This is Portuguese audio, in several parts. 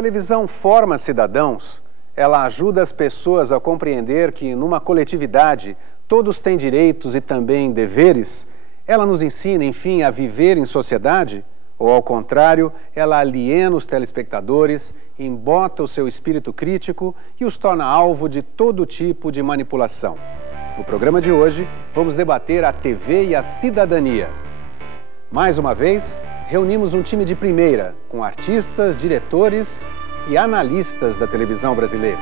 televisão forma cidadãos, ela ajuda as pessoas a compreender que numa coletividade todos têm direitos e também deveres. Ela nos ensina, enfim, a viver em sociedade? Ou, ao contrário, ela aliena os telespectadores, embota o seu espírito crítico e os torna alvo de todo tipo de manipulação? No programa de hoje, vamos debater a TV e a cidadania. Mais uma vez, reunimos um time de primeira, com artistas, diretores e analistas da televisão brasileira.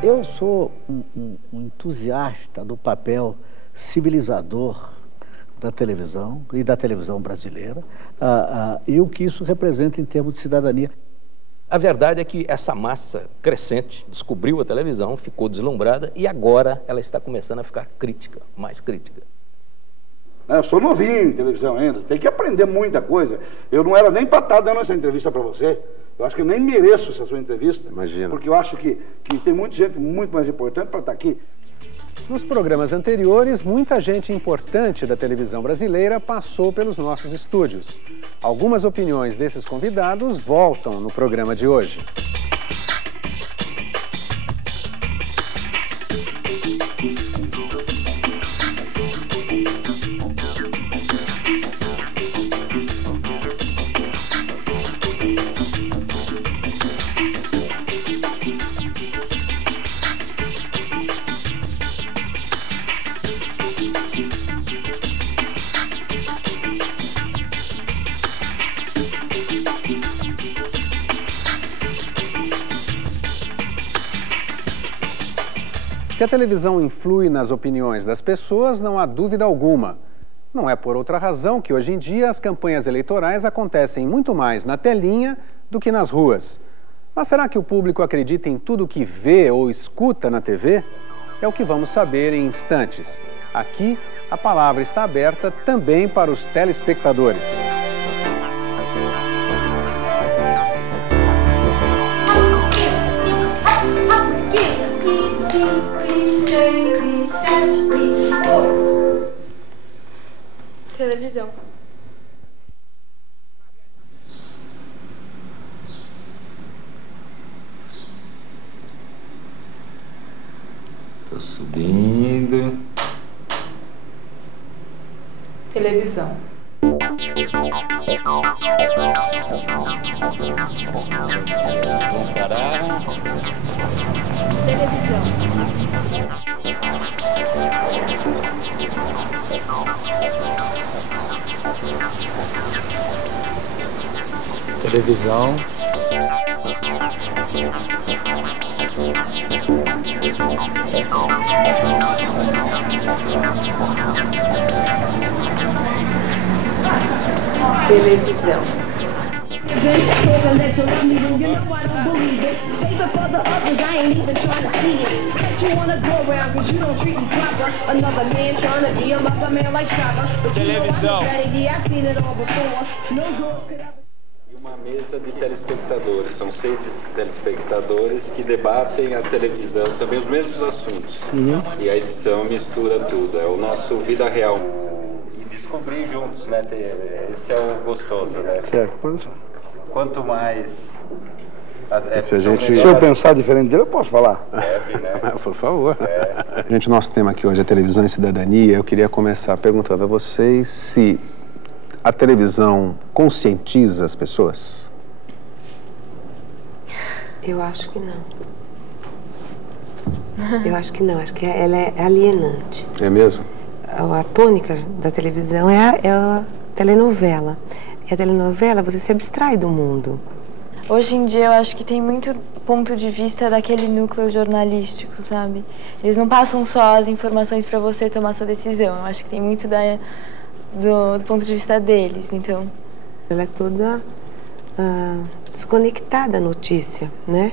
Eu sou um entusiasta do papel civilizador da televisão e da televisão brasileira e o que isso representa em termos de cidadania. A verdade é que essa massa crescente descobriu a televisão, ficou deslumbrada e agora ela está começando a ficar crítica, mais crítica. Eu sou novinho em televisão ainda, tem que aprender muita coisa. Eu não era nem para estar dando essa entrevista para você. Eu acho que eu nem mereço essa sua entrevista. Imagina. Porque eu acho que tem muita gente muito mais importante para estar aqui. Nos programas anteriores, muita gente importante da televisão brasileira passou pelos nossos estúdios. Algumas opiniões desses convidados voltam no programa de hoje. Que a televisão influi nas opiniões das pessoas, não há dúvida alguma. Não é por outra razão que hoje em dia as campanhas eleitorais acontecem muito mais na telinha do que nas ruas. Mas será que o público acredita em tudo que vê ou escuta na TV? É o que vamos saber em instantes. Aqui, a palavra está aberta também para os telespectadores. Televisão. Tô subindo. Televisão. Vamos parar. Televisão. Televisão. Televisão. E uma mesa de telespectadores, são 6 telespectadores que debatem a televisão, também os mesmos assuntos. E a edição mistura tudo, é o nosso vida real. E descobrir juntos, né? Esse é o gostoso, né? Certo. Quanto mais... Se eu pensar diferente dele, eu posso falar. Deve, né? Por favor. Gente, o nosso tema aqui hoje é televisão e cidadania. Eu queria começar perguntando a vocês se a televisão conscientiza as pessoas? Eu acho que não. Eu acho que não. Acho que ela é alienante. É mesmo? A tônica da televisão é a telenovela. E a telenovela, você se abstrai do mundo. Hoje em dia eu acho que tem muito ponto de vista daquele núcleo jornalístico, sabe? Eles não passam só as informações para você tomar sua decisão. Eu acho que tem muito do ponto de vista deles, então... Ela é toda desconectada da notícia, né?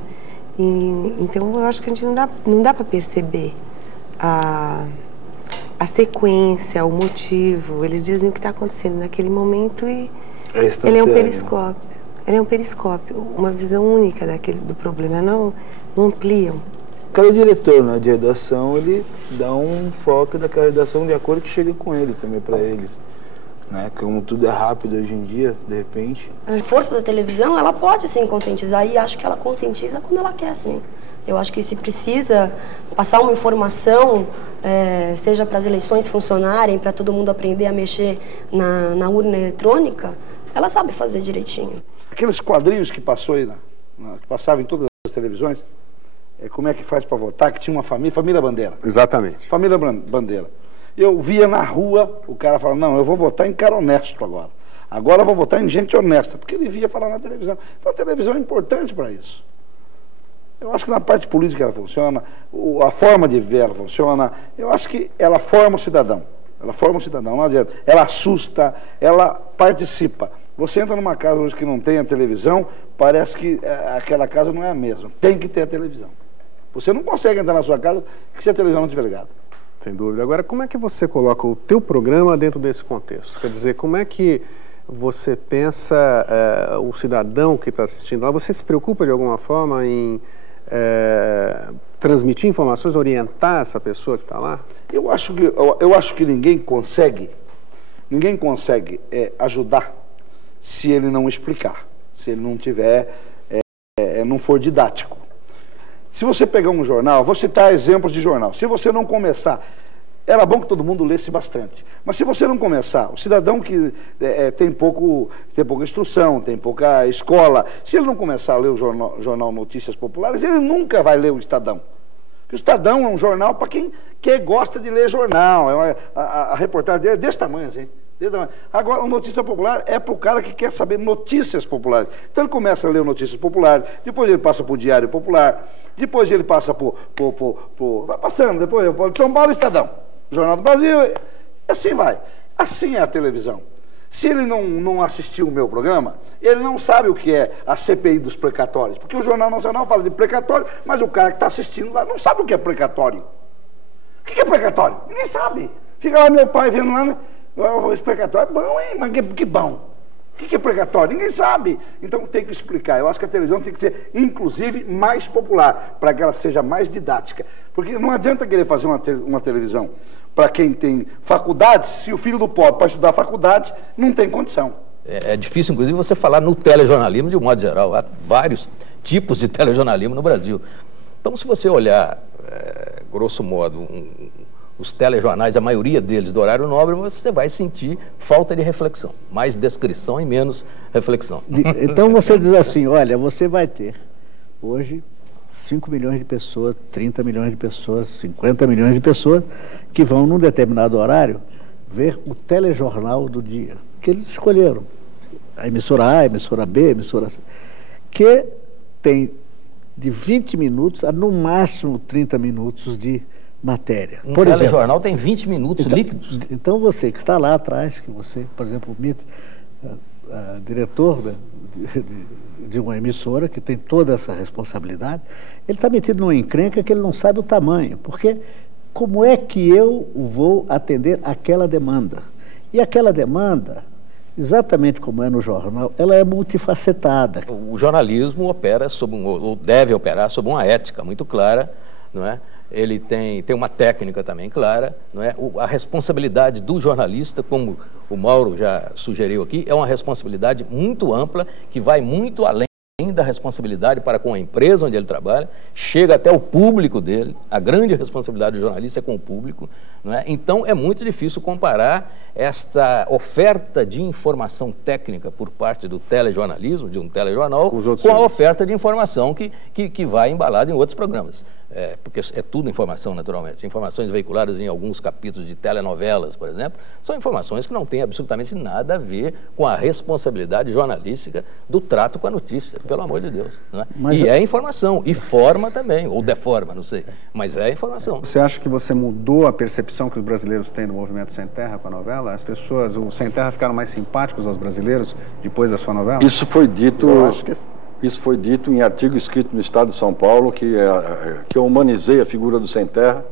Então eu acho que a gente não dá para perceber a sequência, o motivo. Eles dizem o que está acontecendo naquele momento e ele é um periscópio. Ele é um periscópio, uma visão única do problema, não ampliam. Cada diretor, né, de redação, ele dá um foco daquela redação de acordo que chega com ele também, para ele. Né? Como tudo é rápido hoje em dia, de repente. A força da televisão, ela pode, sim, conscientizar, e acho que ela conscientiza quando ela quer, sim. Eu acho que se precisa passar uma informação, seja para as eleições funcionarem, para todo mundo aprender a mexer na urna eletrônica, ela sabe fazer direitinho. Aqueles quadrinhos que passou aí, que passavam em todas as televisões, como é que faz para votar, que tinha uma família Bandeira. Exatamente. Família Bandeira. Eu via na rua o cara falando, não, eu vou votar em cara honesto agora. Agora eu vou votar em gente honesta, porque ele via falar na televisão. Então a televisão é importante para isso. Eu acho que na parte política ela funciona, a forma de ver ela funciona, eu acho que ela forma o cidadão. Ela forma o cidadão, não adianta. Ela assusta, ela participa. Você entra numa casa hoje que não tem a televisão, parece que aquela casa não é a mesma. Tem que ter a televisão. Você não consegue entrar na sua casa se a televisão não estiver ligada. Sem dúvida. Agora, como é que você coloca o teu programa dentro desse contexto? Quer dizer, como é que você pensa o cidadão que está assistindo lá? Você se preocupa de alguma forma em transmitir informações, orientar essa pessoa que está lá? Eu acho que ninguém consegue ajudar se ele não explicar, se ele não tiver, não for didático. Se você pegar um jornal, vou citar exemplos de jornal, se você não começar, era bom que todo mundo lesse bastante, mas se você não começar, o cidadão que tem pouca instrução, tem pouca escola, se ele não começar a ler o jornal Notícias Populares, ele nunca vai ler o Estadão. Porque o Estadão é um jornal para quem gosta de ler jornal, a reportagem dele é desse tamanho, assim. Agora, o Notícia Popular é para o cara que quer saber notícias populares. Então ele começa a ler Notícias Populares, depois ele passa para o Diário Popular, depois ele passa vai passando, depois eu falo São Paulo Estadão, Jornal do Brasil, e assim vai. Assim é a televisão. Se ele não assistiu o meu programa, ele não sabe o que é a CPI dos precatórios, porque o Jornal Nacional fala de precatório, mas o cara que está assistindo lá não sabe o que é precatório. O que é precatório? Ninguém sabe. Fica lá meu pai vendo lá, né? Esse precatório é bom, hein? Mas que bom. O que é precatório? Ninguém sabe. Então tem que explicar. Eu acho que a televisão tem que ser, inclusive, mais popular, para que ela seja mais didática. Porque não adianta querer fazer uma televisão para quem tem faculdade, se o filho do pobre para estudar faculdade não tem condição. É difícil, inclusive, você falar no telejornalismo de um modo geral. Há vários tipos de telejornalismo no Brasil. Então, se você olhar, grosso modo, os telejornais, a maioria deles do horário nobre, você vai sentir falta de reflexão. Mais descrição e menos reflexão. Então você diz assim, olha, você vai ter hoje 5 milhões de pessoas, 30 milhões de pessoas, 50 milhões de pessoas que vão num determinado horário ver o telejornal do dia, que eles escolheram. A emissora A, a emissora B, a emissora C, que tem de 20 minutos a no máximo 30 minutos de matéria. Por exemplo, o jornal tem 20 minutos líquidos. Então você que está lá atrás, que você, por exemplo, diretor de uma emissora que tem toda essa responsabilidade, ele está metido numa encrenca que ele não sabe o tamanho, porque como é que eu vou atender aquela demanda? E aquela demanda, exatamente como é no jornal, ela é multifacetada. O jornalismo opera ou deve operar sob uma ética muito clara, não é? Ele tem uma técnica também clara, não é? A responsabilidade do jornalista, como o Mauro já sugeriu aqui, é uma responsabilidade muito ampla, que vai muito além da responsabilidade para com a empresa onde ele trabalha, chega até o público dele, a grande responsabilidade do jornalista é com o público, não é? Então é muito difícil comparar esta oferta de informação técnica por parte do telejornalismo, de um telejornal, com a oferta de informação que vai embalada em outros programas. Porque é tudo informação, naturalmente. Informações veiculadas em alguns capítulos de telenovelas, por exemplo, são informações que não têm absolutamente nada a ver com a responsabilidade jornalística do trato com a notícia, pelo amor de Deus. Né? E é informação, e forma também, ou deforma, não sei, mas é informação. Você acha que você mudou a percepção que os brasileiros têm do movimento Sem Terra com a novela? As pessoas, o Sem Terra, ficaram mais simpáticos aos brasileiros depois da sua novela? Isso foi dito... Isso foi dito em artigo escrito no Estado de São Paulo, que eu humanizei a figura do Sem Terra.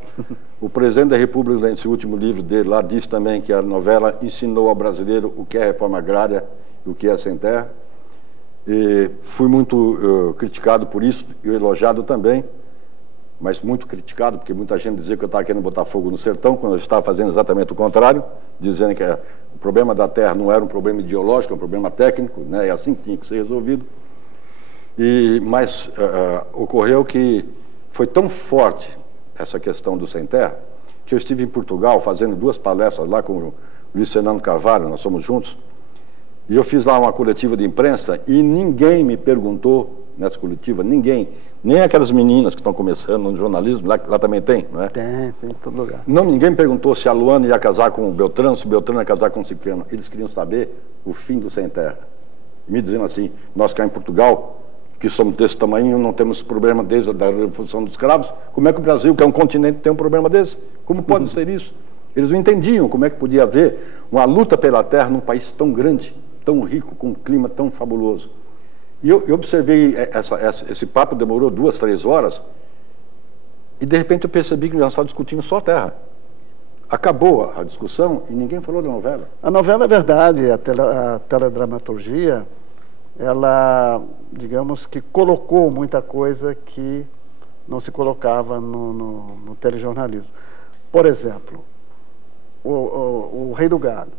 O presidente da República, nesse último livro dele, lá disse também que a novela ensinou ao brasileiro o que é reforma agrária e o que é Sem Terra. E fui muito criticado por isso e elogiado também. mas muito criticado, porque muita gente dizia que eu estava querendo botar fogo no sertão, quando eu estava fazendo exatamente o contrário, dizendo que o problema da terra não era um problema ideológico, era um problema técnico, né? É assim que tinha que ser resolvido. Mas ocorreu que foi tão forte essa questão do sem terra, que eu estive em Portugal fazendo 2 palestras lá com o Luiz Fernando Carvalho, nós somos juntos, e eu fiz lá uma coletiva de imprensa e ninguém me perguntou nessa coletiva, ninguém, nem aquelas meninas que estão começando no jornalismo, lá também tem, não é? Tem em todo lugar. Não, ninguém perguntou se a Luana ia casar com o Beltrano, se o Beltrano ia casar com o Ciclano. Eles queriam saber o fim do sem terra. Me dizendo assim, nós cá em Portugal, que somos desse tamanho, não temos problema desde a Revolução dos Escravos, como é que o Brasil, que é um continente, tem um problema desse? Como pode ser isso? Eles não entendiam como é que podia haver uma luta pela terra num país tão grande, tão rico, com um clima tão fabuloso. E eu observei, esse papo demorou 2, 3 horas, e de repente eu percebi que nós estávamos discutindo só terra. Acabou a discussão e ninguém falou da novela. A novela é verdade, a teledramaturgia, ela, digamos que colocou muita coisa que não se colocava no telejornalismo. Por exemplo, o Rei do Gado.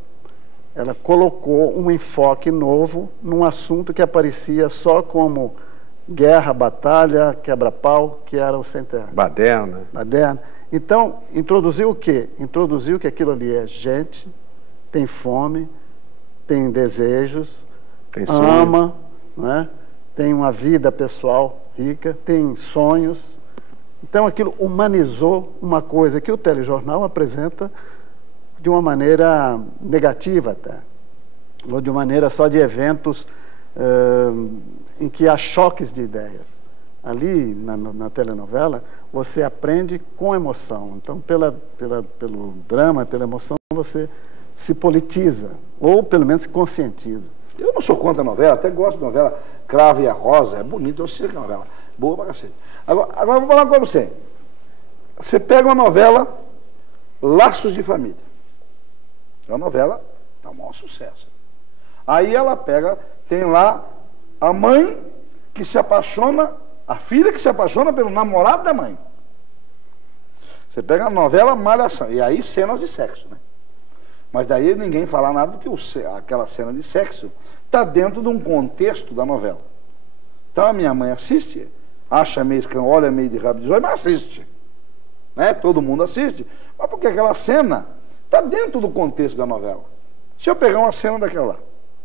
Ela colocou um enfoque novo num assunto que aparecia só como guerra, batalha, quebra-pau, que era o sem terra. Baderna. Baderna. Então, introduziu o quê? Introduziu que aquilo ali é gente, tem fome, tem desejos, tem sonho, ama, né? Tem uma vida pessoal rica, tem sonhos. Então, aquilo humanizou uma coisa que o telejornal apresenta de uma maneira negativa até, ou de uma maneira só de eventos em que há choques de ideias. Ali, na telenovela, você aprende com emoção. Então, pelo drama, pela emoção, você se politiza, ou pelo menos se conscientiza. Eu não sou contra a novela, até gosto de novela. Cravo e a Rosa, é bonito, eu sei que é novela. Boa pra cacete. Agora eu vou falar com você. Você pega uma novela, Laços de Família. É uma novela, tá um maior sucesso. Aí ela pega, tem lá a mãe que se apaixona, a filha que se apaixona pelo namorado da mãe. Você pega a novela Malhação, e aí cenas de sexo, né? Mas daí ninguém fala nada porque aquela cena de sexo está dentro de um contexto da novela. Então a minha mãe assiste, acha meio, olha meio de rabo de olho, mas assiste. Né? Todo mundo assiste. Mas porque aquela cena está dentro do contexto da novela. Se eu pegar uma cena daquela lá,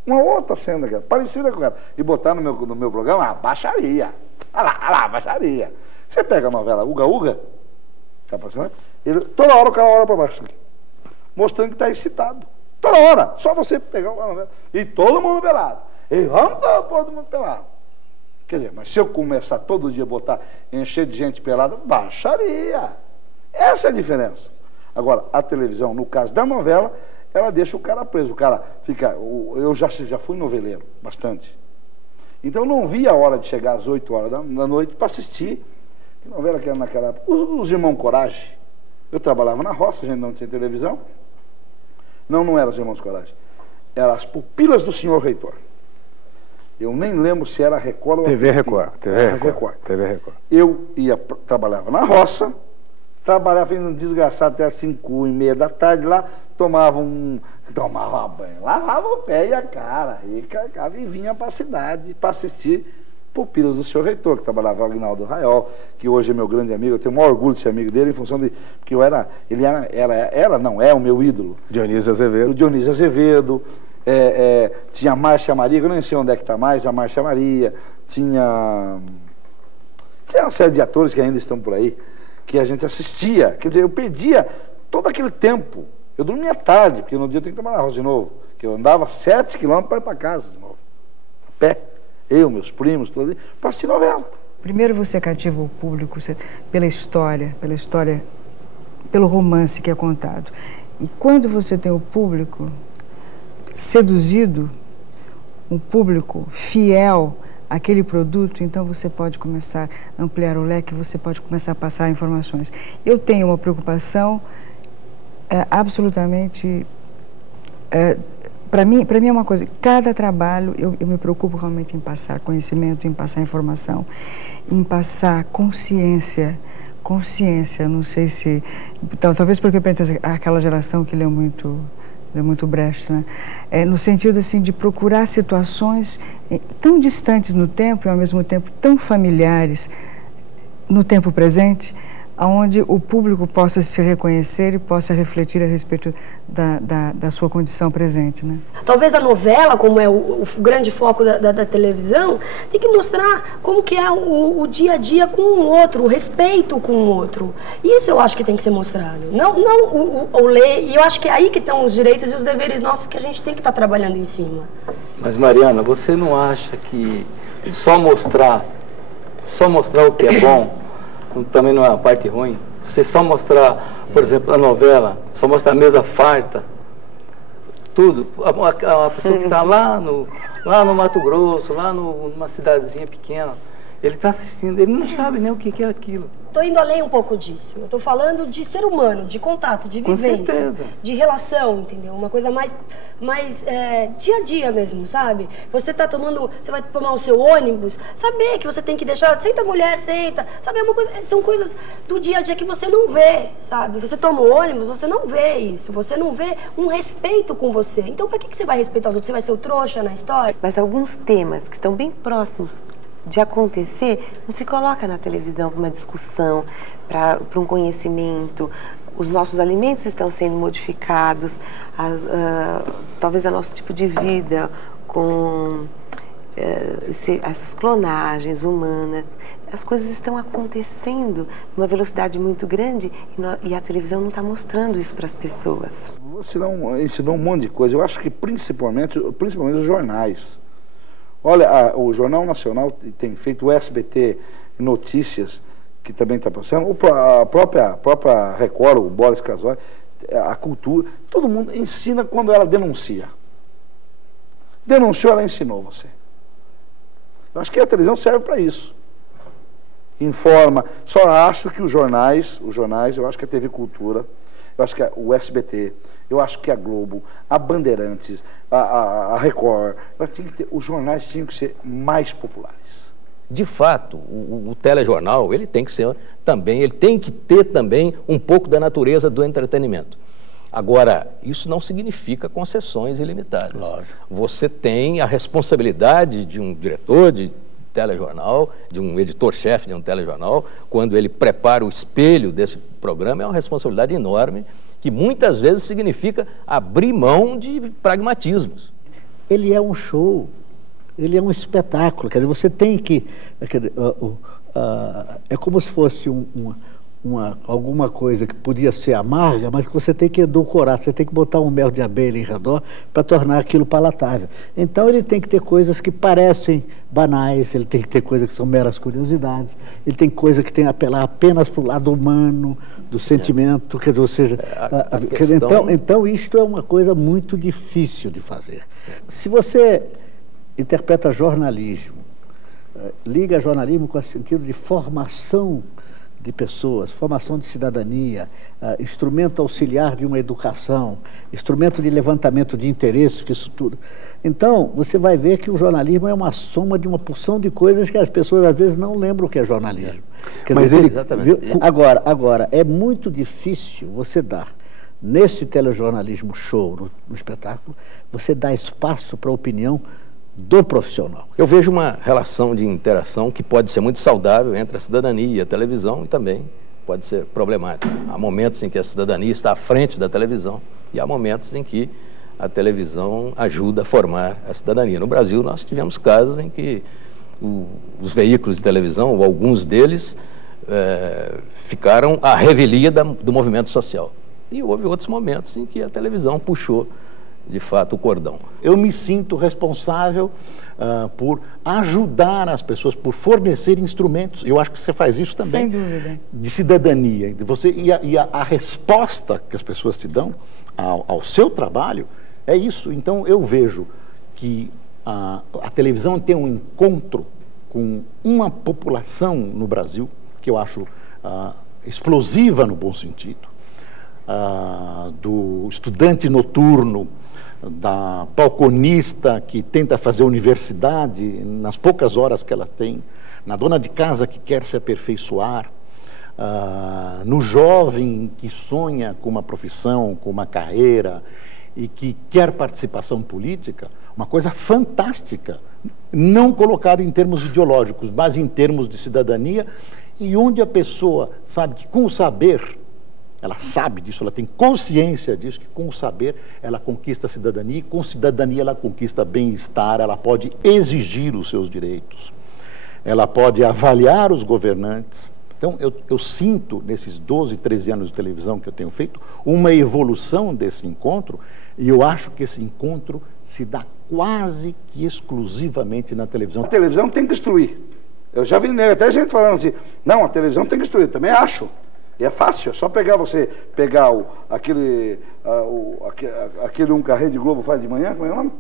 uma outra cena daquela, parecida com ela, e botar no meu programa, baixaria. Olha lá, baixaria. Você pega a novela Uga Uga, tá passando? Toda hora o cara olha para baixo aqui, mostrando que está excitado. Toda hora, só você pegar uma novela. E todo mundo pelado. E vamos todo mundo pelado. Quer dizer, mas se eu começar todo dia a botar, encher de gente pelada, baixaria. Essa é a diferença. Agora, a televisão, no caso da novela, ela deixa o cara preso. O cara fica... Eu já fui noveleiro, bastante. Então, eu não via a hora de chegar às 8 horas da noite para assistir. Que novela que era naquela época? Os Irmãos Coragem. Eu trabalhava na roça, a gente não tinha televisão. Não eram os Irmãos Coragem. Eram As Pupilas do Senhor Reitor. Eu nem lembro se era Record ou... TV Record. TV Record. Eu trabalhava na roça, trabalhava indo desgraçado até às 5h30 da tarde lá, tomava banho, lavava o pé e a cara, e carregava e vinha para a cidade para assistir Pupilas do Senhor Reitor, que trabalhava o Aguinaldo Raiol, que hoje é meu grande amigo, eu tenho o maior orgulho de ser amigo dele, em função de que é o meu ídolo. Dionísio Azevedo. O Dionísio Azevedo. Tinha a Márcia Maria, que eu nem sei onde é que está mais, a Márcia Maria, tinha uma série de atores que ainda estão por aí, que a gente assistia. Quer dizer, eu perdia todo aquele tempo. Eu dormia tarde, porque no dia eu tenho que trabalhar na roça de novo, que eu andava 7 quilômetros para ir para casa de novo, a pé. Eu, meus primos, todos, para assistir novela. Primeiro você cativa o público pela história, pelo romance que é contado. E quando você tem o público seduzido, um público fiel àquele produto, então você pode começar a ampliar o leque, você pode começar a passar informações. Eu tenho uma preocupação absolutamente... Para mim é uma coisa, cada trabalho eu me preocupo realmente em passar conhecimento, em passar informação, em passar consciência consciência, não sei se... Talvez porque eu pertenço àquela geração que leu muito Brecht, né? No sentido assim, de procurar situações tão distantes no tempo e ao mesmo tempo tão familiares no tempo presente, onde o público possa se reconhecer e possa refletir a respeito da sua condição presente, né? Talvez a novela, como é o grande foco da televisão, tem que mostrar como que é o dia a dia com o outro, o respeito com o outro. Isso eu acho que tem que ser mostrado. Não o ler, e eu acho que é aí que estão os direitos e os deveres nossos que a gente tem que estar trabalhando em cima. Mas, Mariana, você não acha que só mostrar o que é bom também não é a parte ruim? Você só mostrar, por exemplo, a novela, só mostrar a mesa farta, tudo, a pessoa que está lá no Mato Grosso, lá numa cidadezinha pequena, ele está assistindo, ele não sabe nem o que é aquilo. Estou indo além um pouco disso. Eu estou falando de ser humano, de contato, de vivência, de relação, entendeu? Uma coisa mais dia a dia mesmo, sabe? Você vai tomar o seu ônibus, saber que você tem que deixar, senta mulher, senta, sabe? São coisas do dia a dia que você não vê, sabe? Você toma o ônibus, você não vê isso, você não vê um respeito com você. Então, para que você vai respeitar os outros? Você vai ser o trouxa na história? Mas alguns temas que estão bem próximos de acontecer, não se coloca na televisão para uma discussão, para um conhecimento. Os nossos alimentos estão sendo modificados, talvez o nosso tipo de vida com essas clonagens humanas. As coisas estão acontecendo numa velocidade muito grande e a televisão não está mostrando isso para as pessoas. Você ensinou um monte de coisa. Eu acho que principalmente os jornais. Olha, o Jornal Nacional tem feito o SBT Notícias, que também está passando, a própria Record, o Boris Casoy, a Cultura, todo mundo ensina quando ela denuncia. Denunciou, ela ensinou você. Eu acho que a televisão serve para isso. Informa. Só acho que os jornais, eu acho que a TV Cultura, eu acho que o SBT, eu acho que a Globo, a Bandeirantes, a Record, os jornais tinham que ser mais populares. De fato, o telejornal, ele tem que ter também um pouco da natureza do entretenimento. Agora, isso não significa concessões ilimitadas. Lógico. Você tem a responsabilidade de um diretor de telejornal, de um editor-chefe de um telejornal, quando ele prepara o espelho desse programa, é uma responsabilidade enorme, que muitas vezes significa abrir mão de pragmatismos. Ele é um show, ele é um espetáculo, quer dizer, você tem que... é como se fosse alguma coisa que podia ser amarga, mas que você tem que edulcorar, você tem que botar um mel de abelha em redor para tornar aquilo palatável. Então ele tem que ter coisas que parecem banais, ele tem que ter coisas que são meras curiosidades, ele tem coisa que tem que apelar apenas para o lado humano, do sentimento, quer dizer, ou seja, então isto é uma coisa muito difícil de fazer. Se você interpreta jornalismo, liga jornalismo com o sentido de formação de pessoas, formação de cidadania, instrumento auxiliar de uma educação, instrumento de levantamento de interesse, que isso tudo. Então, você vai ver que o jornalismo é uma soma de uma porção de coisas que as pessoas às vezes não lembram o que é jornalismo. Mas ele... Exatamente. Agora, é muito difícil você dar, nesse telejornalismo show, no espetáculo, você dá espaço para a opinião do profissional. Eu vejo uma relação de interação que pode ser muito saudável entre a cidadania e a televisão e também pode ser problemática. Há momentos em que a cidadania está à frente da televisão e há momentos em que a televisão ajuda a formar a cidadania. No Brasil, nós tivemos casos em que os veículos de televisão, ou alguns deles, ficaram à revelia do movimento social. E houve outros momentos em que a televisão puxou de fato o cordão. Eu me sinto responsável por ajudar as pessoas, por fornecer instrumentos. Eu acho que você faz isso também. Sem dúvida. De cidadania. A resposta que as pessoas te dão ao seu trabalho é isso. Então eu vejo que a televisão tem um encontro com uma população no Brasil que eu acho explosiva no bom sentido. Do estudante noturno, da balconista que tenta fazer universidade nas poucas horas que ela tem, na dona de casa que quer se aperfeiçoar, no jovem que sonha com uma profissão, com uma carreira e que quer participação política, uma coisa fantástica, não colocada em termos ideológicos, mas em termos de cidadania, e onde a pessoa sabe que com o saber, ela sabe disso, ela tem consciência disso, que com o saber ela conquista a cidadania, e com cidadania ela conquista bem-estar, ela pode exigir os seus direitos, ela pode avaliar os governantes. Então, eu sinto, nesses 12, 13 anos de televisão que eu tenho feito, uma evolução desse encontro, e eu acho que esse encontro se dá quase que exclusivamente na televisão. A televisão tem que instruir. Eu já vi até gente falando assim, não, a televisão tem que instruir, também acho. E é fácil, é só pegar aquele um que a Rede Globo faz de manhã, como é o nome?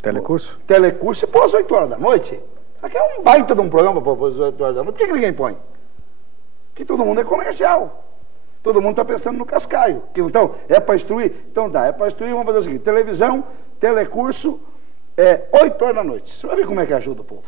Telecurso? Telecurso, e pôr às 8 horas da noite. Aqui é um baita de um programa para pôr às 8 horas da noite. Por que ninguém põe? Porque todo mundo é comercial. Todo mundo está pensando no cascaio. Então, é para instruir? Então dá, é para instruir, vamos fazer o seguinte, televisão, telecurso, 8 horas da noite. Você vai ver como é que ajuda o povo.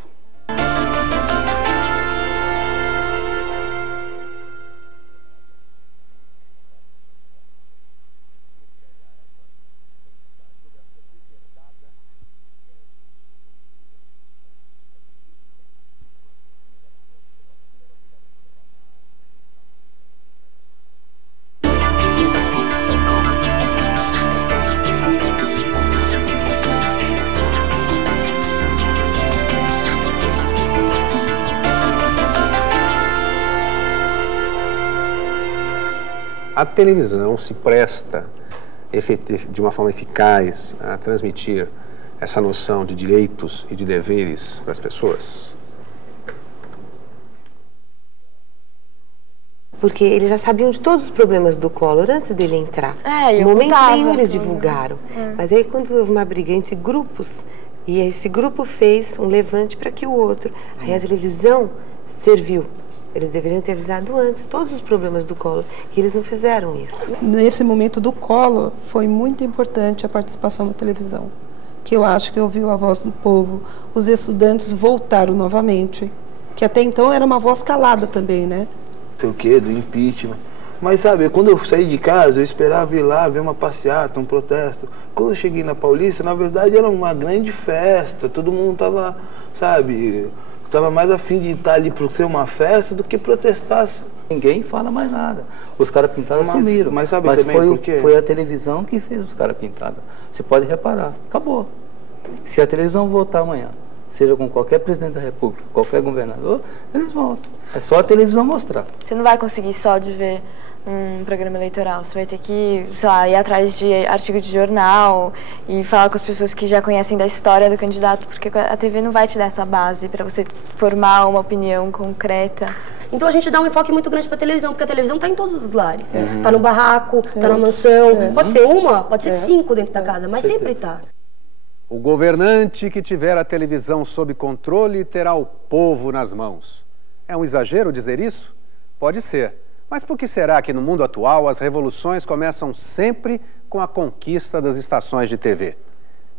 A televisão se presta de uma forma eficaz a transmitir essa noção de direitos e de deveres para as pessoas? Porque eles já sabiam de todos os problemas do Collor antes dele entrar. Eu no momento contava. nenhum eles divulgaram. Mas aí quando houve uma briga entre grupos, e esse grupo fez um levante para que o outro. Aí a televisão serviu. Eles deveriam ter avisado antes todos os problemas do Collor, e eles não fizeram isso. Nesse momento do Collor, foi muito importante a participação da televisão, que eu acho que ouviu a voz do povo. Os estudantes voltaram novamente, que até então era uma voz calada também, né? Sei o quê, do impeachment. Mas, sabe, quando eu saí de casa, eu esperava ir lá ver uma passeata, um protesto. Quando eu cheguei na Paulista, na verdade, era uma grande festa. Todo mundo estava, sabe, estava mais afim de estar ali por ser uma festa do que protestar. Ninguém fala mais nada. Os caras pintados sumiram. Mas sabe também por quê? Foi a televisão que fez os caras pintados. Você pode reparar. Acabou. Se a televisão voltar amanhã, seja com qualquer presidente da República, qualquer governador, eles voltam. É só a televisão mostrar. Você não vai conseguir só de ver um programa eleitoral. Você vai ter que, sei lá, ir atrás de artigo de jornal e falar com as pessoas que já conhecem da história do candidato, porque a TV não vai te dar essa base para você formar uma opinião concreta. Então a gente dá um enfoque muito grande para a televisão, porque a televisão está em todos os lares. Está no barraco, está na mansão. Pode ser uma, pode ser 5 dentro da casa, mas sempre está. O governante que tiver a televisão sob controle terá o povo nas mãos. É um exagero dizer isso? Pode ser. Mas por que será que no mundo atual as revoluções começam sempre com a conquista das estações de TV?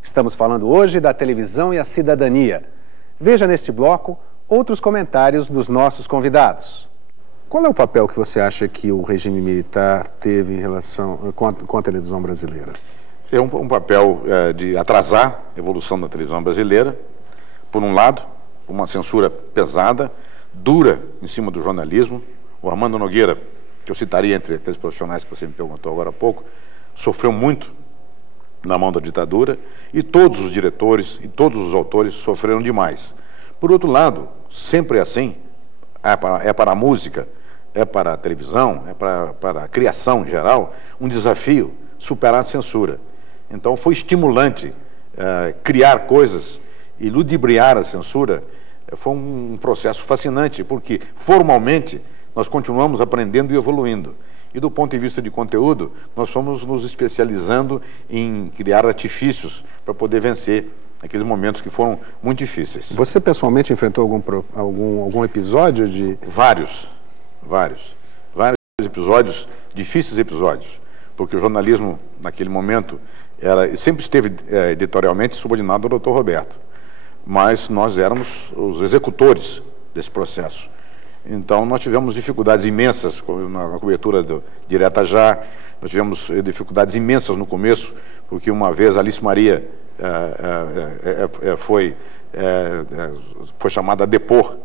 Estamos falando hoje da televisão e a cidadania. Veja neste bloco outros comentários dos nossos convidados. Qual é o papel que você acha que o regime militar teve em relação com a televisão brasileira? É um papel de atrasar a evolução da televisão brasileira, por um lado, uma censura pesada, dura em cima do jornalismo. O Armando Nogueira, que eu citaria entre aqueles profissionais que você me perguntou agora há pouco, sofreu muito na mão da ditadura, e todos os diretores e todos os autores sofreram demais. Por outro lado, sempre é assim, é para a música, é para a televisão, é para a criação em geral, um desafio superar a censura. Então foi estimulante criar coisas e ludibriar a censura. Foi um processo fascinante, porque formalmente nós continuamos aprendendo e evoluindo. E do ponto de vista de conteúdo, nós fomos nos especializando em criar artifícios para poder vencer aqueles momentos que foram muito difíceis. Você pessoalmente enfrentou algum episódio de... Vários episódios, difíceis episódios, porque o jornalismo naquele momento sempre esteve editorialmente subordinado ao Dr. Roberto, mas nós éramos os executores desse processo. Então, nós tivemos dificuldades imensas na cobertura Direta Já, nós tivemos dificuldades imensas no começo, porque uma vez a Alice Maria foi chamada a depor,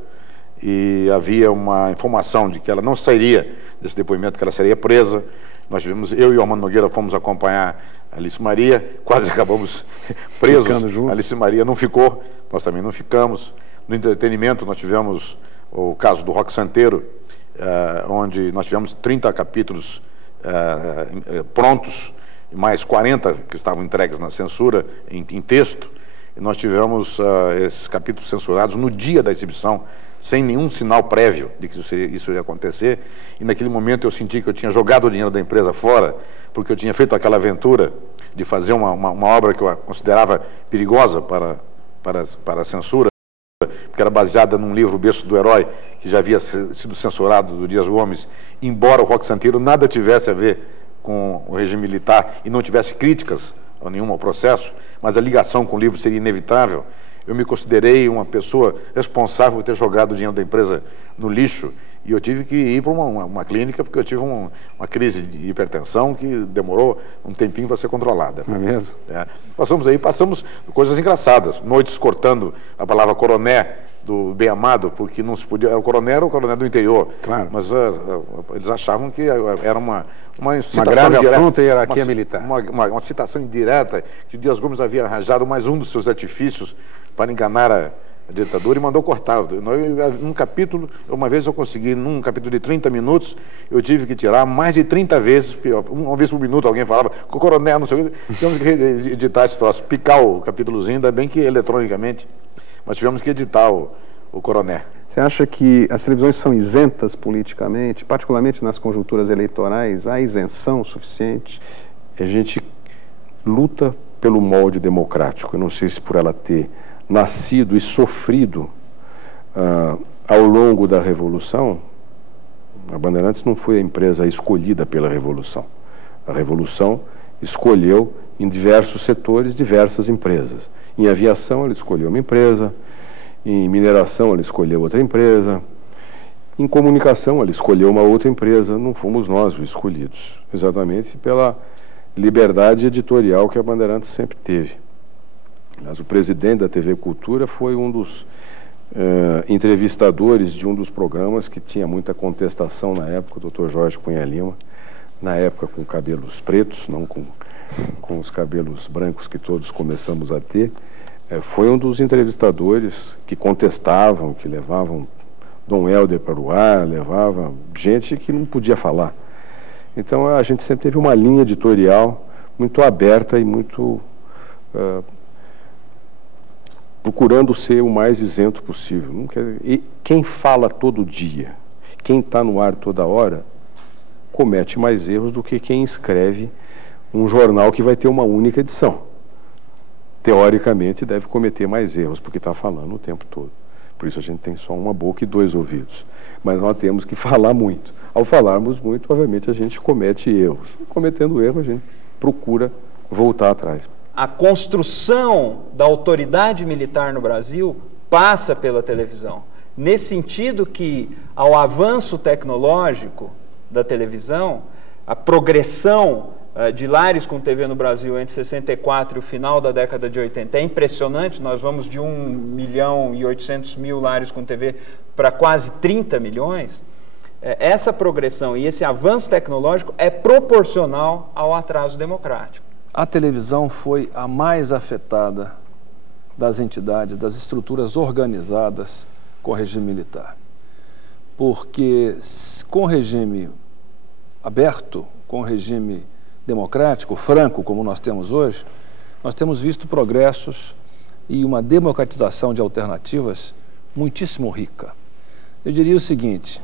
e havia uma informação de que ela não sairia desse depoimento, que ela seria presa. Nós tivemos, eu e o Armando Nogueira fomos acompanhar a Alice Maria, quase acabamos presos. A Alice Maria não ficou, nós também não ficamos. No entretenimento, nós tivemos o caso do Roque Santeiro, onde nós tivemos 30 capítulos prontos, mais 40 que estavam entregues na censura em texto, e nós tivemos esses capítulos censurados no dia da exibição, sem nenhum sinal prévio de que isso ia acontecer, e naquele momento eu senti que eu tinha jogado o dinheiro da empresa fora, porque eu tinha feito aquela aventura de fazer uma obra que eu considerava perigosa para a censura, porque era baseada num livro, O Berço do Herói, que já havia sido censurado do Dias Gomes, embora o Roque Santeiro nada tivesse a ver com o regime militar e não tivesse críticas a nenhum ao processo, mas a ligação com o livro seria inevitável. Eu me considerei uma pessoa responsável por ter jogado o dinheiro da empresa no lixo, e eu tive que ir para uma clínica porque eu tive uma crise de hipertensão que demorou um tempinho para ser controlada. Não é mesmo? Passamos coisas engraçadas, noites cortando a palavra coroné do Bem Amado, porque não se podia, o coroné do interior. Claro. Mas eles achavam que era uma citação grave indireta, afronta à hierarquia militar. Uma citação indireta, que o Dias Gomes havia arranjado mais um dos seus artifícios para enganar a ditadura e mandou cortar. Num capítulo, uma vez eu consegui, num capítulo de 30 minutos, eu tive que tirar mais de 30 vezes, uma vez por minuto alguém falava, com o coronel, não sei o que, tivemos que editar esse troço, picar o capítulozinho, ainda bem que eletronicamente, mas tivemos que editar o coronel. Você acha que as televisões são isentas politicamente, particularmente nas conjunturas eleitorais? Há isenção suficiente? A gente luta pelo molde democrático. Eu não sei se por ela ter nascido e sofrido ao longo da Revolução. A Bandeirantes não foi a empresa escolhida pela Revolução. A Revolução escolheu em diversos setores diversas empresas. Em aviação ela escolheu uma empresa, em mineração ela escolheu outra empresa, em comunicação ela escolheu uma outra empresa. Não fomos nós os escolhidos, exatamente pela liberdade editorial que a Bandeirantes sempre teve. Aliás, o presidente da TV Cultura foi um dos entrevistadores de um dos programas que tinha muita contestação na época, o Dr. Jorge Cunha Lima, na época com cabelos pretos, não com os cabelos brancos que todos começamos a ter. Foi um dos entrevistadores que contestavam, que levavam Dom Helder para o ar, levava gente que não podia falar. Então a gente sempre teve uma linha editorial muito aberta e muito procurando ser o mais isento possível. E quem fala todo dia, quem está no ar toda hora, comete mais erros do que quem escreve um jornal que vai ter uma única edição. Teoricamente deve cometer mais erros, porque está falando o tempo todo. Por isso a gente tem só uma boca e 2 ouvidos. Mas nós temos que falar muito. Ao falarmos muito, obviamente a gente comete erros. Cometendo erro, a gente procura voltar atrás. A construção da autoridade militar no Brasil passa pela televisão. Nesse sentido que, ao avanço tecnológico da televisão, a progressão de lares com TV no Brasil entre 64 e o final da década de 80 é impressionante. Nós vamos de 1.800.000 lares com TV para quase 30 milhões. Essa progressão e esse avanço tecnológico é proporcional ao atraso democrático. A televisão foi a mais afetada das entidades, das estruturas organizadas com o regime militar. Porque com o regime aberto, com o regime democrático, franco, como nós temos hoje, nós temos visto progressos e uma democratização de alternativas muitíssimo rica. Eu diria o seguinte,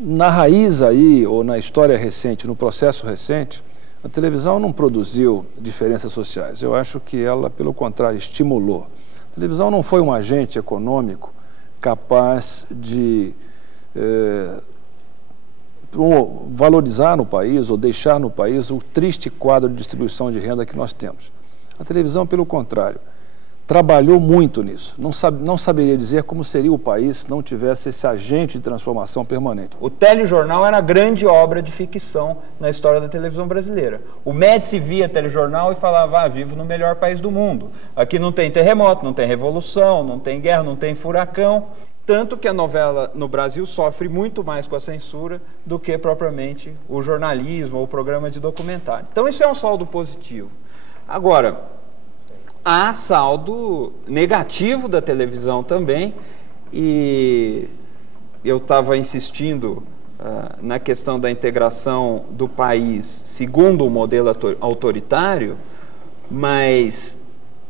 na raiz aí, ou na história recente, no processo recente, a televisão não produziu diferenças sociais. Eu acho que ela, pelo contrário, estimulou. A televisão não foi um agente econômico capaz de valorizar no país ou deixar no país o triste quadro de distribuição de renda que nós temos. A televisão, pelo contrário, trabalhou muito nisso. Não saberia dizer como seria o país se não tivesse esse agente de transformação permanente. O telejornal era a grande obra de ficção na história da televisão brasileira. O Médici via telejornal e falava, vivo no melhor país do mundo. Aqui não tem terremoto, não tem revolução, não tem guerra, não tem furacão. Tanto que a novela no Brasil sofre muito mais com a censura do que propriamente o jornalismo ou o programa de documentário. Então isso é um saldo positivo. Agora, há saldo negativo da televisão também, e eu estava insistindo na questão da integração do país segundo o modelo autoritário, mas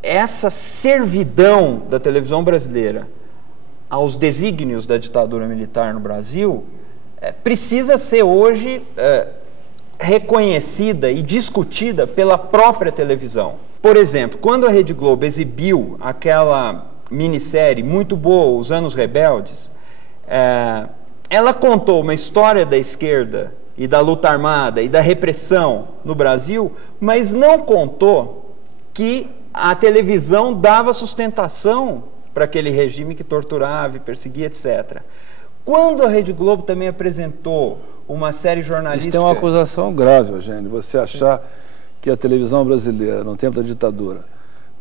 essa servidão da televisão brasileira aos desígnios da ditadura militar no Brasil precisa ser hoje reconhecida e discutida pela própria televisão. Por exemplo, quando a Rede Globo exibiu aquela minissérie muito boa, Os Anos Rebeldes, ela contou uma história da esquerda e da luta armada e da repressão no Brasil, mas não contou que a televisão dava sustentação para aquele regime que torturava e perseguia, etc. Quando a Rede Globo também apresentou uma série jornalística... Isso tem uma acusação grave, Eugênio, você achar que a televisão brasileira, no tempo da ditadura,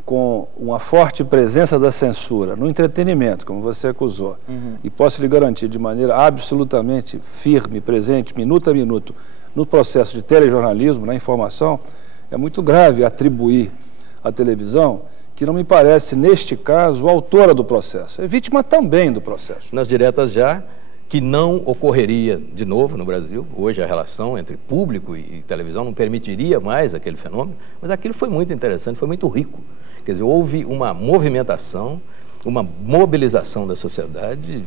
com uma forte presença da censura no entretenimento, como você acusou, e posso lhe garantir de maneira absolutamente firme, presente, minuto a minuto, no processo de telejornalismo, na informação, é muito grave atribuir à televisão que não me parece, neste caso, autora do processo. É vítima também do processo. Nas diretas já, que não ocorreria de novo no Brasil. Hoje a relação entre público e televisão não permitiria mais aquele fenômeno, mas aquilo foi muito interessante, foi muito rico. Quer dizer, houve uma movimentação, uma mobilização da sociedade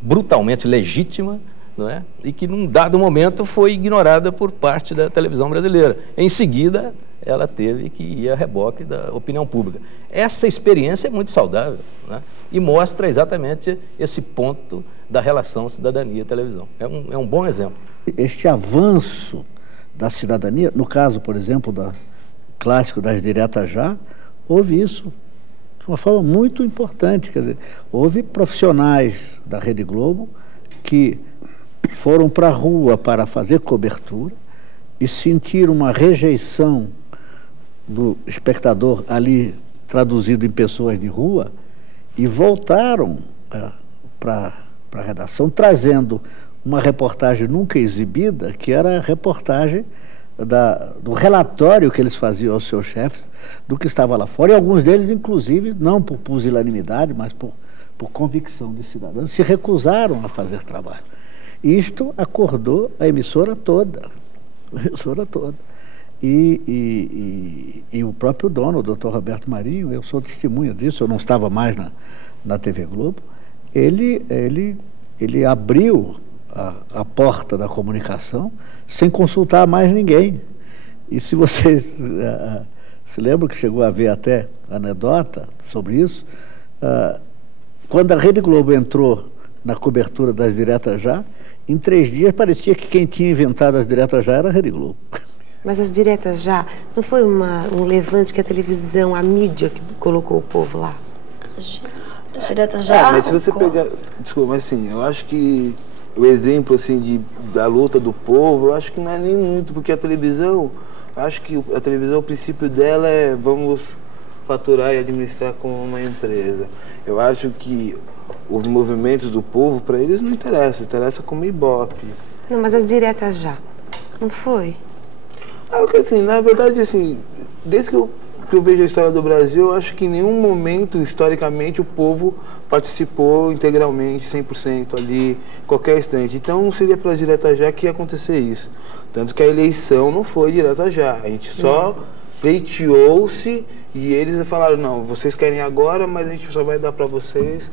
brutalmente legítima, não é? E que num dado momento foi ignorada por parte da televisão brasileira. Em seguida, ela teve que ir a reboque da opinião pública. Essa experiência é muito saudável, né? E mostra exatamente esse ponto da relação cidadania e televisão. É um bom exemplo. Este avanço da cidadania, no caso, por exemplo, clássico das diretas já, houve isso de uma forma muito importante. Quer dizer, houve profissionais da Rede Globo que foram para a rua para fazer cobertura e sentiram uma rejeição do espectador ali traduzido em pessoas de rua e voltaram para a redação trazendo uma reportagem nunca exibida, que era a reportagem do relatório que eles faziam aos seus chefes do que estava lá fora, e alguns deles, inclusive, não por pusilanimidade, mas por convicção de cidadãos, se recusaram a fazer trabalho. Isto acordou a emissora toda. E o próprio dono, o Dr. Roberto Marinho, eu sou testemunha disso, eu não estava mais na TV Globo, ele abriu a porta da comunicação sem consultar mais ninguém. E se vocês se lembram que chegou a haver até anedota sobre isso, quando a Rede Globo entrou na cobertura das diretas já, em 3 dias parecia que quem tinha inventado as diretas já era a Rede Globo. Mas as diretas já, não foi um levante que a televisão, a mídia que colocou o povo lá? As diretas já... mas se você pegar... Desculpa, mas assim, eu acho que o exemplo assim, da luta do povo, eu acho que não é nem muito, porque a televisão, acho que a televisão, o princípio dela é vamos faturar e administrar como uma empresa. Eu acho que os movimentos do povo, para eles não interessa como Ibope. Não, mas as diretas já, não foi? Assim, na verdade, assim, desde que eu vejo a história do Brasil, eu acho que em nenhum momento, historicamente, o povo participou integralmente, 100% ali, qualquer instante. Então, não seria para direta já que ia acontecer isso. Tanto que a eleição não foi direta já. A gente só pleiteou-se e eles falaram, não, vocês querem agora, mas a gente só vai dar para vocês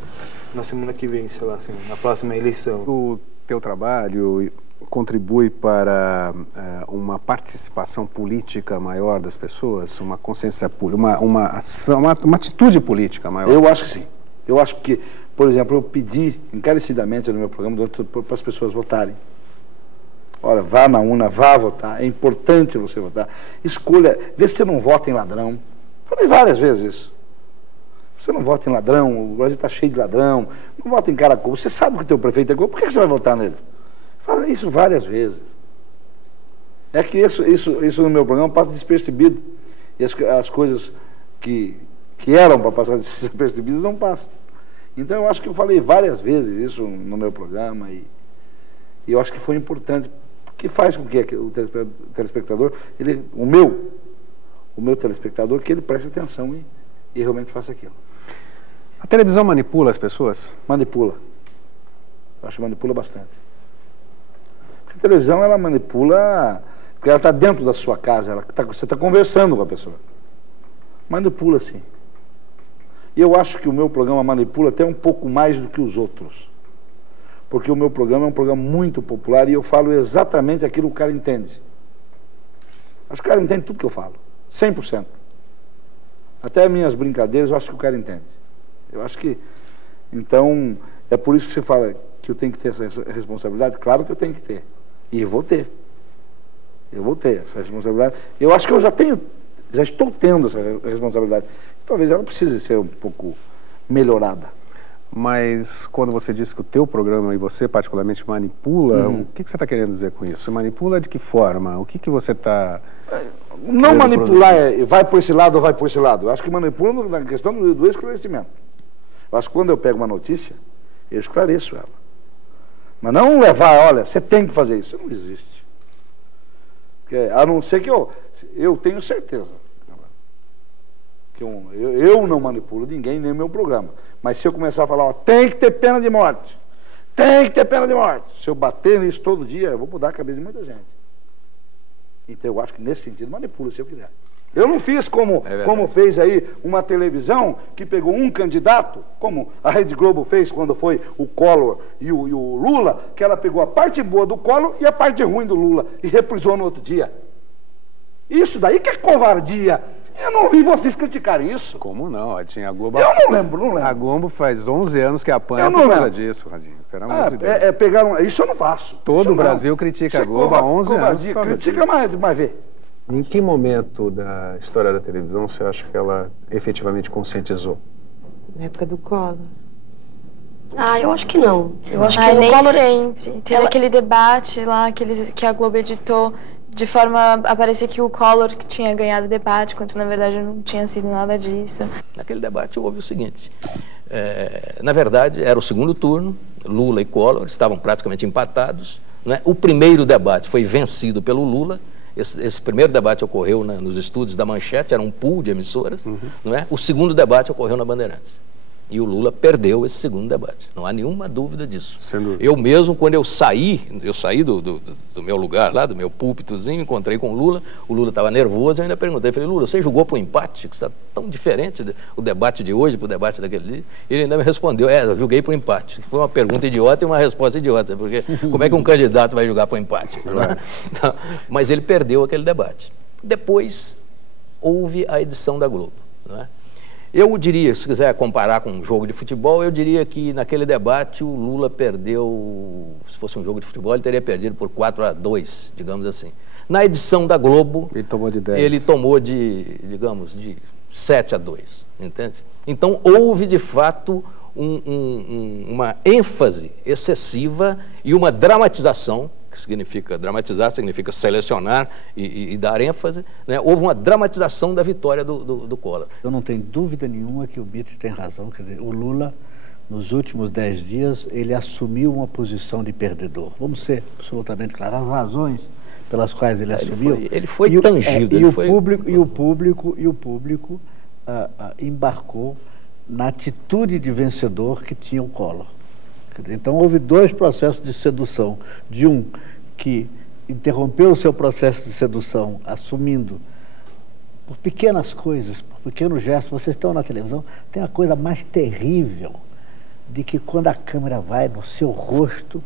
na semana que vem, sei lá, assim, na próxima eleição. O teu trabalho contribui para uma participação política maior das pessoas, uma consciência pública, uma atitude política maior? Eu acho que sim. Eu acho que, por exemplo, eu pedi encarecidamente no meu programa para as pessoas votarem. Olha, vá na urna, vá votar, é importante você votar. Escolha, vê se você não vota em ladrão. Falei várias vezes isso. Você não vota em ladrão, o Brasil está cheio de ladrão, não vota em cara corrupto. Você sabe que o teu prefeito é corrupto, por que você vai votar nele? Fala isso várias vezes. É que isso no meu programa passa despercebido. E as coisas que eram para passar despercebidas não passam. Então eu acho que eu falei várias vezes isso no meu programa e eu acho que foi importante, porque faz com que o telespectador, o meu telespectador, que ele preste atenção e realmente faça aquilo. A televisão manipula as pessoas? Manipula. Eu acho que manipula bastante. Porque a televisão, ela manipula, porque ela está dentro da sua casa, você está conversando com a pessoa. Manipula, sim. E eu acho que o meu programa manipula até um pouco mais do que os outros. Porque o meu programa é um programa muito popular e eu falo exatamente aquilo que o cara entende. Acho que o cara entende tudo que eu falo. 100%. Até minhas brincadeiras eu acho que o cara entende. Eu acho que... Então, é por isso que você fala que eu tenho que ter essa responsabilidade. Claro que eu tenho que ter. E eu vou ter. Eu vou ter essa responsabilidade. Eu acho que eu já estou tendo essa responsabilidade. Talvez ela precise ser um pouco melhorada. Mas quando você diz que o teu programa e você particularmente manipula, o que você está querendo dizer com isso? Você manipula de que forma? O que você está... Não manipular vai por esse lado ou vai por esse lado. Eu acho que manipula na questão do esclarecimento. Eu acho que quando eu pego uma notícia, eu esclareço ela. Mas não levar, olha, você tem que fazer isso. Isso não existe. Porque, a não ser que eu tenho certeza que eu não manipulo ninguém, nem o meu programa. Mas se eu começar a falar, ó, tem que ter pena de morte, tem que ter pena de morte, se eu bater nisso todo dia, eu vou mudar a cabeça de muita gente. Então eu acho que nesse sentido manipula, se eu quiser. Eu não fiz como fez aí uma televisão que pegou um candidato, como a Rede Globo fez quando foi o Collor e o Lula, que ela pegou a parte boa do Collor e a parte ruim do Lula e reprisou no outro dia. Isso daí que é covardia. Eu não vi vocês criticarem isso. Como não? Tinha a Globo... Eu não lembro. A Globo faz 11 anos que apanha por causa disso, Radinho. Pelo amor de Deus. Isso eu não faço. Todo o Brasil critica a Globo há 11 anos por causa critica disso. mais ver. Em que momento da história da televisão você acha que ela efetivamente conscientizou? Na época do Collor. Eu acho que não. Eu acho que nem Collor... sempre. Teve aquele debate lá que a Globo editou de forma a parecer que o Collor tinha ganhado o debate, quando na verdade não tinha sido nada disso. Naquele debate houve o seguinte, na verdade era o segundo turno, Lula e Collor estavam praticamente empatados, né? O primeiro debate foi vencido pelo Lula, esse primeiro debate ocorreu nos estúdios da Manchete, era um pool de emissoras, não é? O segundo debate ocorreu na Bandeirantes. E o Lula perdeu esse segundo debate. Não há nenhuma dúvida disso. Eu mesmo, quando eu saí do meu lugar lá, do meu púlpitozinho, encontrei com o Lula estava nervoso, eu ainda perguntei, falei, Lula, você julgou para o empate? Que está tão diferente o debate de hoje para o debate daquele dia? Ele ainda me respondeu, eu julguei para o empate. Foi uma pergunta idiota e uma resposta idiota, porque como é que um candidato vai julgar para o empate? Então, mas ele perdeu aquele debate. Depois, houve a edição da Globo, não é? Eu diria, se quiser comparar com um jogo de futebol, eu diria que naquele debate o Lula perdeu, se fosse um jogo de futebol, ele teria perdido por 4-2, digamos assim. Na edição da Globo, ele tomou de 10. Ele tomou de 7-2, entende? Então houve de fato uma ênfase excessiva e uma dramatização, que significa dramatizar, significa selecionar e dar ênfase, né? Houve uma dramatização da vitória do Collor. Eu não tenho dúvida nenhuma que o Mitre tem razão, quer dizer, o Lula, nos últimos 10 dias, ele assumiu uma posição de perdedor. Vamos ser absolutamente claros, as razões pelas quais ele assumiu... Ele foi tangido. E o público embarcou na atitude de vencedor que tinha o Collor. Então, houve dois processos de sedução. De um que interrompeu o seu processo de sedução, assumindo, por pequenas coisas, por pequenos gestos. Vocês estão na televisão, tem a coisa mais terrível de que quando a câmera vai no seu rosto,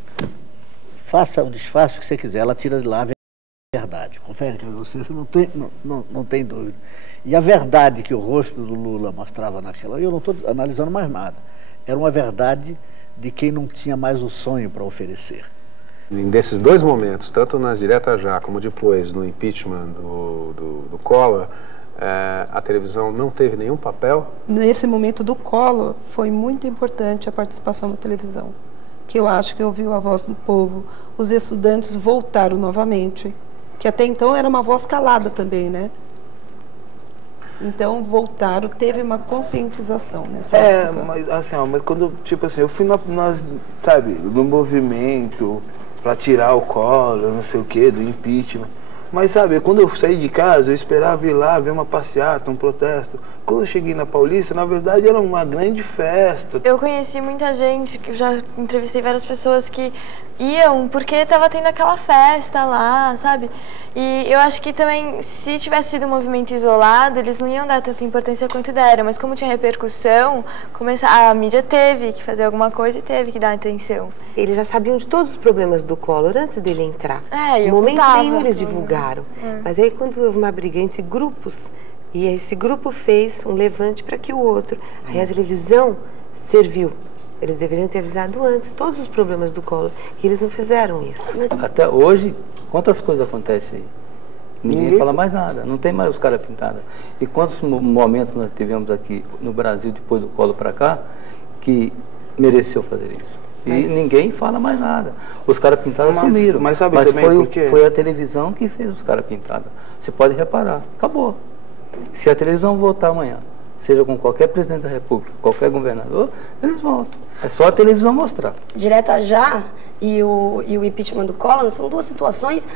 faça o disfarce que você quiser, ela tira de lá a verdade. Confere que você não tem dúvida. E a verdade que o rosto do Lula mostrava naquela, eu não estou analisando mais nada, era uma verdade de quem não tinha mais o sonho para oferecer. Desses dois momentos, tanto nas diretas já como depois no impeachment do Collor, a televisão não teve nenhum papel? Nesse momento do Collor, foi muito importante a participação da televisão, que eu acho que ouviu a voz do povo, os estudantes voltaram novamente, que até então era uma voz calada também, né? Então voltaram, teve uma conscientização nessa época. Mas assim, mas quando, tipo assim, eu fui sabe, no movimento para tirar o Collor, não sei o que, do impeachment. Mas, sabe, quando eu saí de casa, eu esperava ir lá ver uma passeata, um protesto. Quando eu cheguei na Paulista, na verdade, era uma grande festa. Eu conheci muita gente, que já entrevistei várias pessoas que iam porque estava tendo aquela festa lá, sabe? E eu acho que também, se tivesse sido um movimento isolado, eles não iam dar tanta importância quanto deram. Mas como tinha repercussão, a mídia teve que fazer alguma coisa e teve que dar atenção. Eles já sabiam de todos os problemas do Collor antes dele entrar. É, no momento nenhum eles divulgaram. Mas aí quando houve uma briga entre grupos, e esse grupo fez um levante para que o outro. Aí a televisão serviu. Eles deveriam ter avisado antes todos os problemas do Collor. E eles não fizeram isso. Até hoje, quantas coisas acontecem aí? Ninguém fala mais nada, não tem mais os caras pintados. E quantos momentos nós tivemos aqui no Brasil, depois do Collor para cá, que mereceu fazer isso? E ninguém fala mais nada. Os caras pintados sumiram. Mas sabe também por quê? Foi a televisão que fez os caras pintados. Você pode reparar, acabou. Se a televisão voltar amanhã, seja com qualquer presidente da República, qualquer governador, eles voltam. É só a televisão mostrar. Direta Já e o impeachment do Collor são duas situações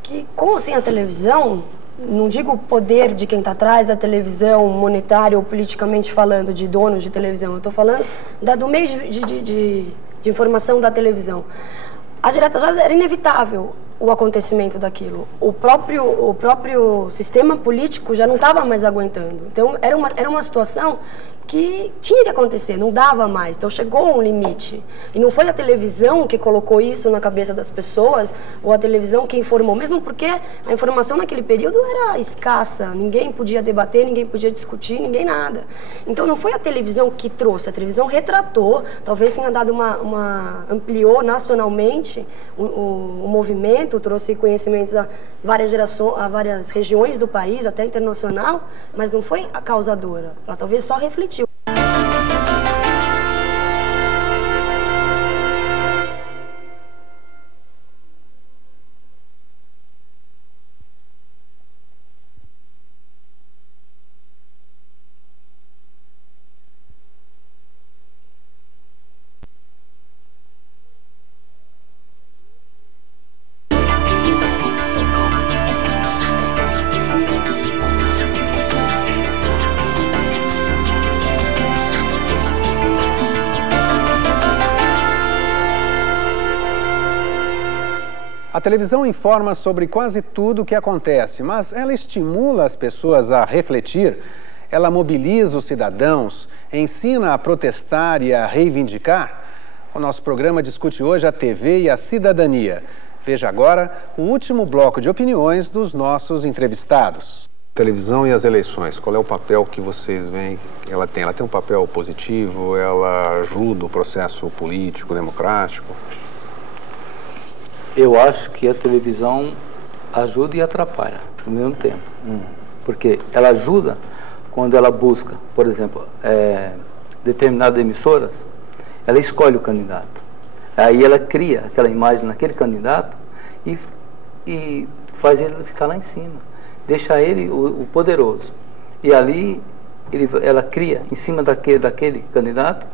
que, com ou sem a televisão, não digo o poder de quem está atrás da televisão, monetário ou politicamente falando, de donos de televisão, eu estou falando do meio de informação da televisão. A Direta Já era inevitável o acontecimento daquilo. O próprio sistema político já não estava mais aguentando. Então, era uma situação que tinha que acontecer, não dava mais. Então, chegou a um limite. E não foi a televisão que colocou isso na cabeça das pessoas, ou a televisão que informou, mesmo porque a informação naquele período era escassa. Ninguém podia debater, ninguém podia discutir, ninguém nada. Então, não foi a televisão que trouxe, a televisão retratou, talvez tenha dado ampliou nacionalmente o movimento, trouxe conhecimentos a várias gerações, a várias regiões do país, até internacional, mas não foi a causadora. Ela talvez só refletiu. A televisão informa sobre quase tudo o que acontece, mas ela estimula as pessoas a refletir, ela mobiliza os cidadãos, ensina a protestar e a reivindicar. O nosso programa discute hoje a TV e a cidadania. Veja agora o último bloco de opiniões dos nossos entrevistados. Televisão e as eleições, qual é o papel que vocês veem que ela tem? Ela tem um papel positivo? Ela ajuda o processo político, democrático? Eu acho que a televisão ajuda e atrapalha ao mesmo tempo. Porque ela ajuda quando ela busca, por exemplo, determinadas emissoras, ela escolhe o candidato. Aí ela cria aquela imagem naquele candidato e faz ele ficar lá em cima. Deixa ele o poderoso. E ali ela cria em cima daquele candidato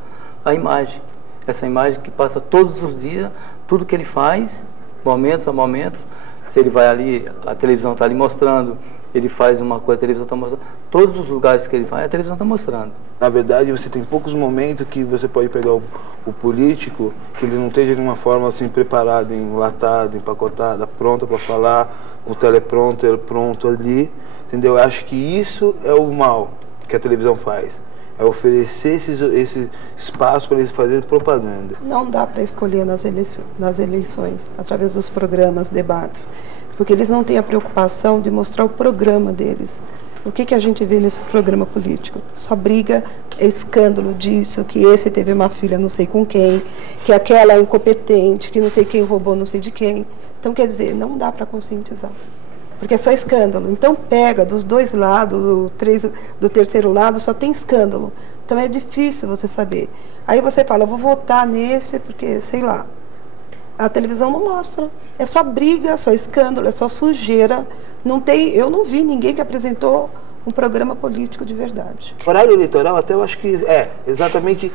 a imagem. Essa imagem que passa todos os dias, tudo que ele faz, momentos a momentos. Se ele vai ali, a televisão está ali mostrando, ele faz uma coisa, a televisão está mostrando. Todos os lugares que ele vai, a televisão está mostrando. Na verdade, você tem poucos momentos que você pode pegar o político, que ele não esteja de uma forma assim preparada, enlatada, empacotada, pronta para falar, o teleprompter pronto ali, entendeu? Eu acho que isso é o mal que a televisão faz. É oferecer esse espaço para eles fazerem propaganda. Não dá para escolher nas eleições, através dos programas, debates, porque eles não têm a preocupação de mostrar o programa deles. O que a gente vê nesse programa político? Só briga, escândalo disso, que esse teve uma filha não sei com quem, que aquela é incompetente, que não sei quem roubou não sei de quem. Então, quer dizer, não dá para conscientizar. porque é só escândalo. Então pega dos dois lados, do terceiro lado, só tem escândalo. Então é difícil você saber. Aí você fala, eu vou votar nesse porque, sei lá, a televisão não mostra. É só briga, só escândalo, é só sujeira. Eu não vi ninguém que apresentou um programa político de verdade. Horário eleitoral, até eu acho que exatamente,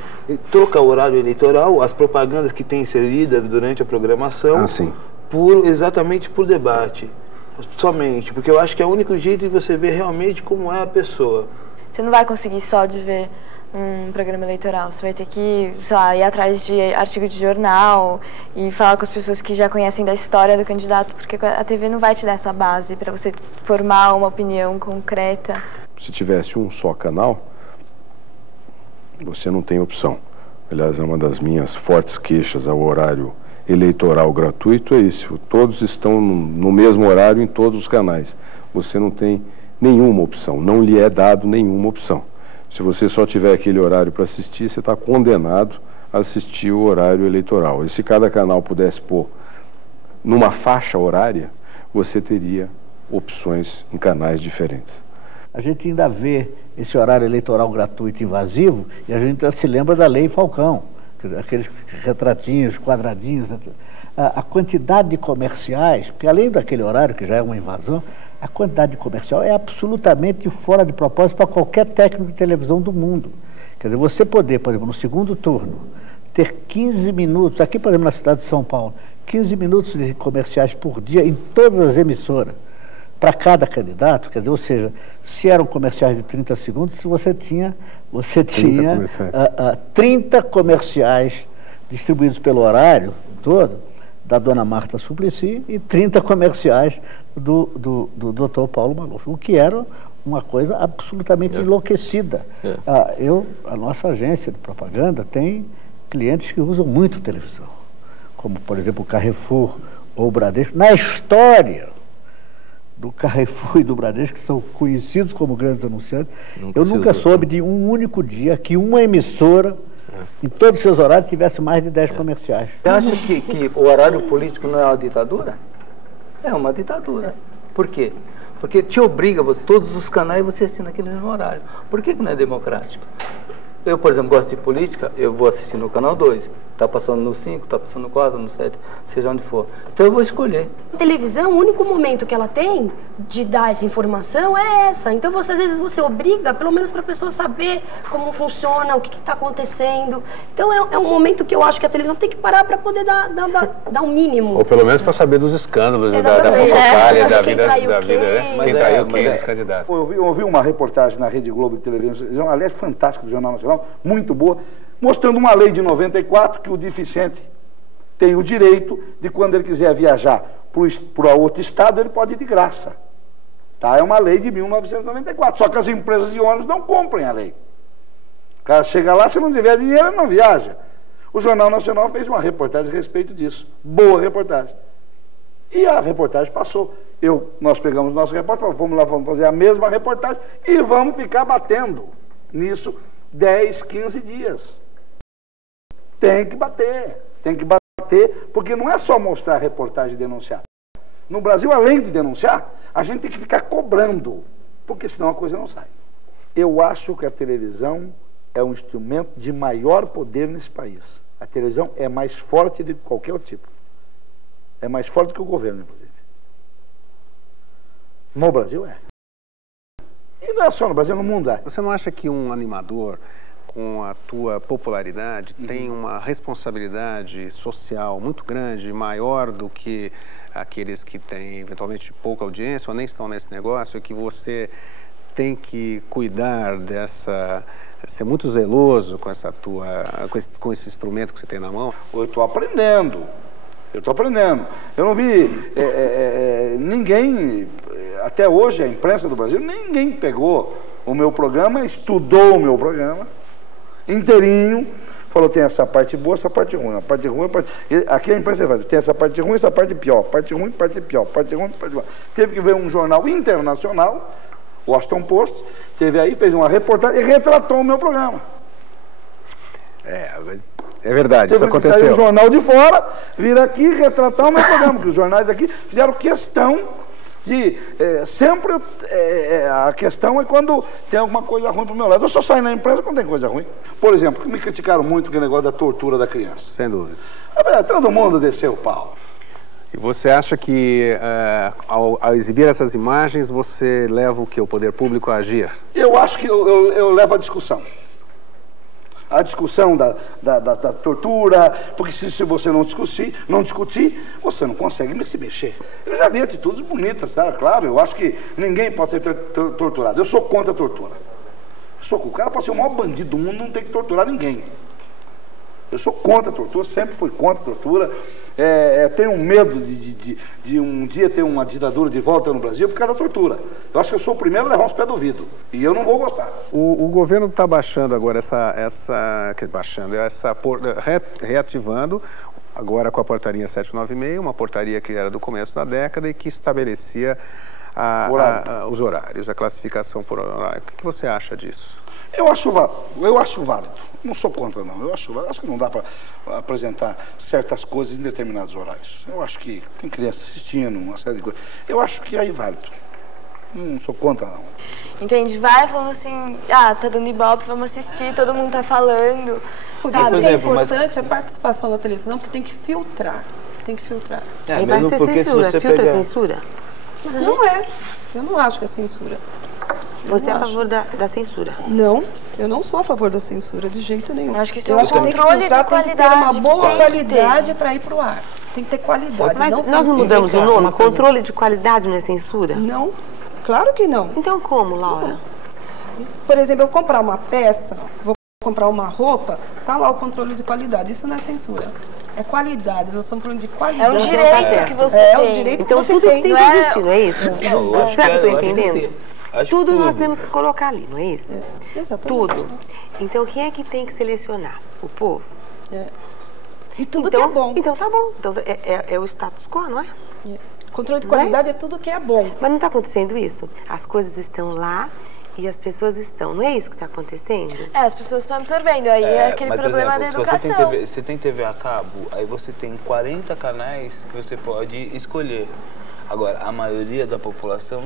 troca o horário eleitoral, as propagandas que têm inseridas durante a programação, exatamente por debate, somente, porque eu acho que é o único jeito de você ver realmente como é a pessoa. Você não vai conseguir só de ver um programa eleitoral, você vai ter que, sei lá, ir atrás de artigo de jornal e falar com as pessoas que já conhecem da história do candidato, porque a TV não vai te dar essa base para você formar uma opinião concreta. Se tivesse um só canal, você não tem opção. Aliás, é uma das minhas fortes queixas ao horário eleitoral gratuito, é isso. Todos estão no mesmo horário em todos os canais. Você não tem nenhuma opção, não lhe é dado nenhuma opção. Se você só tiver aquele horário para assistir, você está condenado a assistir o horário eleitoral. E se cada canal pudesse pôr numa faixa horária, você teria opções em canais diferentes. A gente ainda vê esse horário eleitoral gratuito invasivo e a gente se lembra da Lei Falcão, aqueles retratinhos, quadradinhos. A quantidade de comerciais, porque além daquele horário que já é uma invasão, a quantidade de comercial é absolutamente fora de propósito para qualquer técnico de televisão do mundo. Quer dizer, você poder, por exemplo, no segundo turno, ter 15 minutos, aqui, por exemplo, na cidade de São Paulo, 15 minutos de comerciais por dia em todas as emissoras, para cada candidato, quer dizer, ou seja, se eram comerciais de 30 segundos, você tinha 30 comerciais distribuídos pelo horário todo, da dona Marta Suplicy, e 30 comerciais do Dr. Paulo Maluf, o que era uma coisa absolutamente enlouquecida. A nossa agência de propaganda tem clientes que usam muito televisão, como, por exemplo, o Carrefour ou o Bradesco. Na história do Carrefour e do Bradesco, que são conhecidos como grandes anunciantes, eu nunca soube de um único dia que uma emissora em todos os seus horários tivesse mais de 10 comerciais. Você acha que o horário político não é uma ditadura? É uma ditadura. Por quê? Porque te obriga, todos os canais, você assina aquele mesmo horário. Por que não é democrático? Eu, por exemplo, gosto de política, eu vou assistir no canal 2. Está passando no 5, está passando no 4, no 7, seja onde for. Então eu vou escolher. A televisão, o único momento que ela tem de dar essa informação é essa. Então, às vezes, você obriga, pelo menos para a pessoa saber como funciona, o que está acontecendo. Então, é um momento que eu acho que a televisão tem que parar para poder dar um mínimo. Ou pelo menos para saber dos escândalos, da fofocalha, da vida, quem traiu quem dos candidatos. Eu ouvi uma reportagem na Rede Globo de televisão, aliás, fantástica, do Jornal Nacional, muito boa, mostrando uma lei de 94 que o deficiente tem o direito de, quando ele quiser viajar para outro estado, ele pode ir de graça. Tá? É uma lei de 1994, só que as empresas de ônibus não cumprem a lei. O cara chega lá, se não tiver dinheiro, ele não viaja. O Jornal Nacional fez uma reportagem a respeito disso. Boa reportagem. E a reportagem passou. Nós pegamos nosso repórter, falamos, vamos lá, vamos fazer a mesma reportagem e vamos ficar batendo nisso 10, 15 dias. Tem que bater, porque não é só mostrar a reportagem e denunciar. No Brasil, além de denunciar, a gente tem que ficar cobrando, porque senão a coisa não sai. Eu acho que a televisão é um instrumento de maior poder nesse país. A televisão é mais forte de qualquer outro tipo. É mais forte que o governo, inclusive. No Brasil é. E não é só no Brasil, no mundo é. Você não acha que um animador, com a tua popularidade, tem uma responsabilidade social muito grande, maior do que aqueles que têm eventualmente pouca audiência ou nem estão nesse negócio, que você tem que cuidar ser muito zeloso com com esse instrumento que você tem na mão? Eu estou aprendendo. Eu não vi ninguém, até hoje a imprensa do Brasil, ninguém pegou o meu programa, estudou o meu programa inteirinho, falou, tem essa parte boa, essa parte ruim, a parte ruim, aqui a imprensa faz, tem essa parte ruim, essa parte pior, parte ruim, parte pior, parte ruim, parte pior. Teve que ver um jornal internacional, o Washington Post, fez uma reportagem e retratou o meu programa. É verdade, isso aconteceu. Saiu um jornal de fora, vir aqui retratar o meu programa, porque os jornais aqui fizeram questão Sempre a questão é quando tem alguma coisa ruim pro meu lado. Eu só saio na imprensa quando tem coisa ruim. Por exemplo, me criticaram muito aquele negócio da tortura da criança. Sem dúvida. Todo mundo desceu o pau. E você acha que, ao exibir essas imagens, você leva o que? O poder público a agir? Eu acho que eu levo a discussão. A discussão da tortura, porque se você não discutir, você não consegue se mexer. Eu já vi atitudes bonitas, tá? Claro, eu acho que ninguém pode ser torturado. Eu sou contra a tortura. O cara pode ser o maior bandido do mundo, não tem que torturar ninguém. Eu sou contra a tortura, sempre fui contra a tortura. Tenho medo de um dia ter uma ditadura de volta no Brasil por causa da tortura. Eu acho que eu sou o primeiro a levar uns pés do ouvido. E eu não vou gostar. O governo está baixando agora reativando, agora com a portaria 796, uma portaria que era do começo da década e que estabelecia os horários, a classificação por horário. O que você acha disso? Eu acho válido. Não sou contra, não. Eu acho válido. Acho que não dá para apresentar certas coisas em determinados horários. Eu acho que tem criança assistindo, uma série de coisas. Eu acho que é válido. Não sou contra, não. Entende? Vai falando assim, tá dando Ibope, vamos assistir, todo mundo tá falando. Por isso que é importante a participação da televisão, porque tem que filtrar. Tem que filtrar. Aí vai ser censura. Filtra a censura? Mas não é. Eu não acho que é censura. Você é a favor da censura? Não, eu não sou a favor da censura, de jeito nenhum. Eu acho que isso é um controle de qualidade. Tem que ter uma boa qualidade para ir para o ar. Tem que ter qualidade. Mas nós não mudamos o nome? Controle de qualidade não é censura? Não, claro que não. Então como, Laura? Não. Por exemplo, eu vou comprar uma peça, vou comprar uma roupa, tá lá o controle de qualidade. Isso não é censura. É qualidade, nós estamos falando de qualidade. É um direito que você tem. É o direito então, que você tudo tem. Tem que existir, não é isso? Sabe o que eu estou entendendo? Tudo nós temos que colocar ali, não é isso? Exatamente. Tudo. Então, quem é que tem que selecionar? O povo? E tudo que é bom. Então, tá bom. Então, é o status quo, não é? Controle de qualidade é tudo que é bom. Mas não está acontecendo isso? As coisas estão lá e as pessoas estão. Não é isso que está acontecendo? As pessoas estão absorvendo. Aí é aquele problema da educação. Você tem TV a cabo, aí você tem 40 canais que você pode escolher. Agora, a maioria da população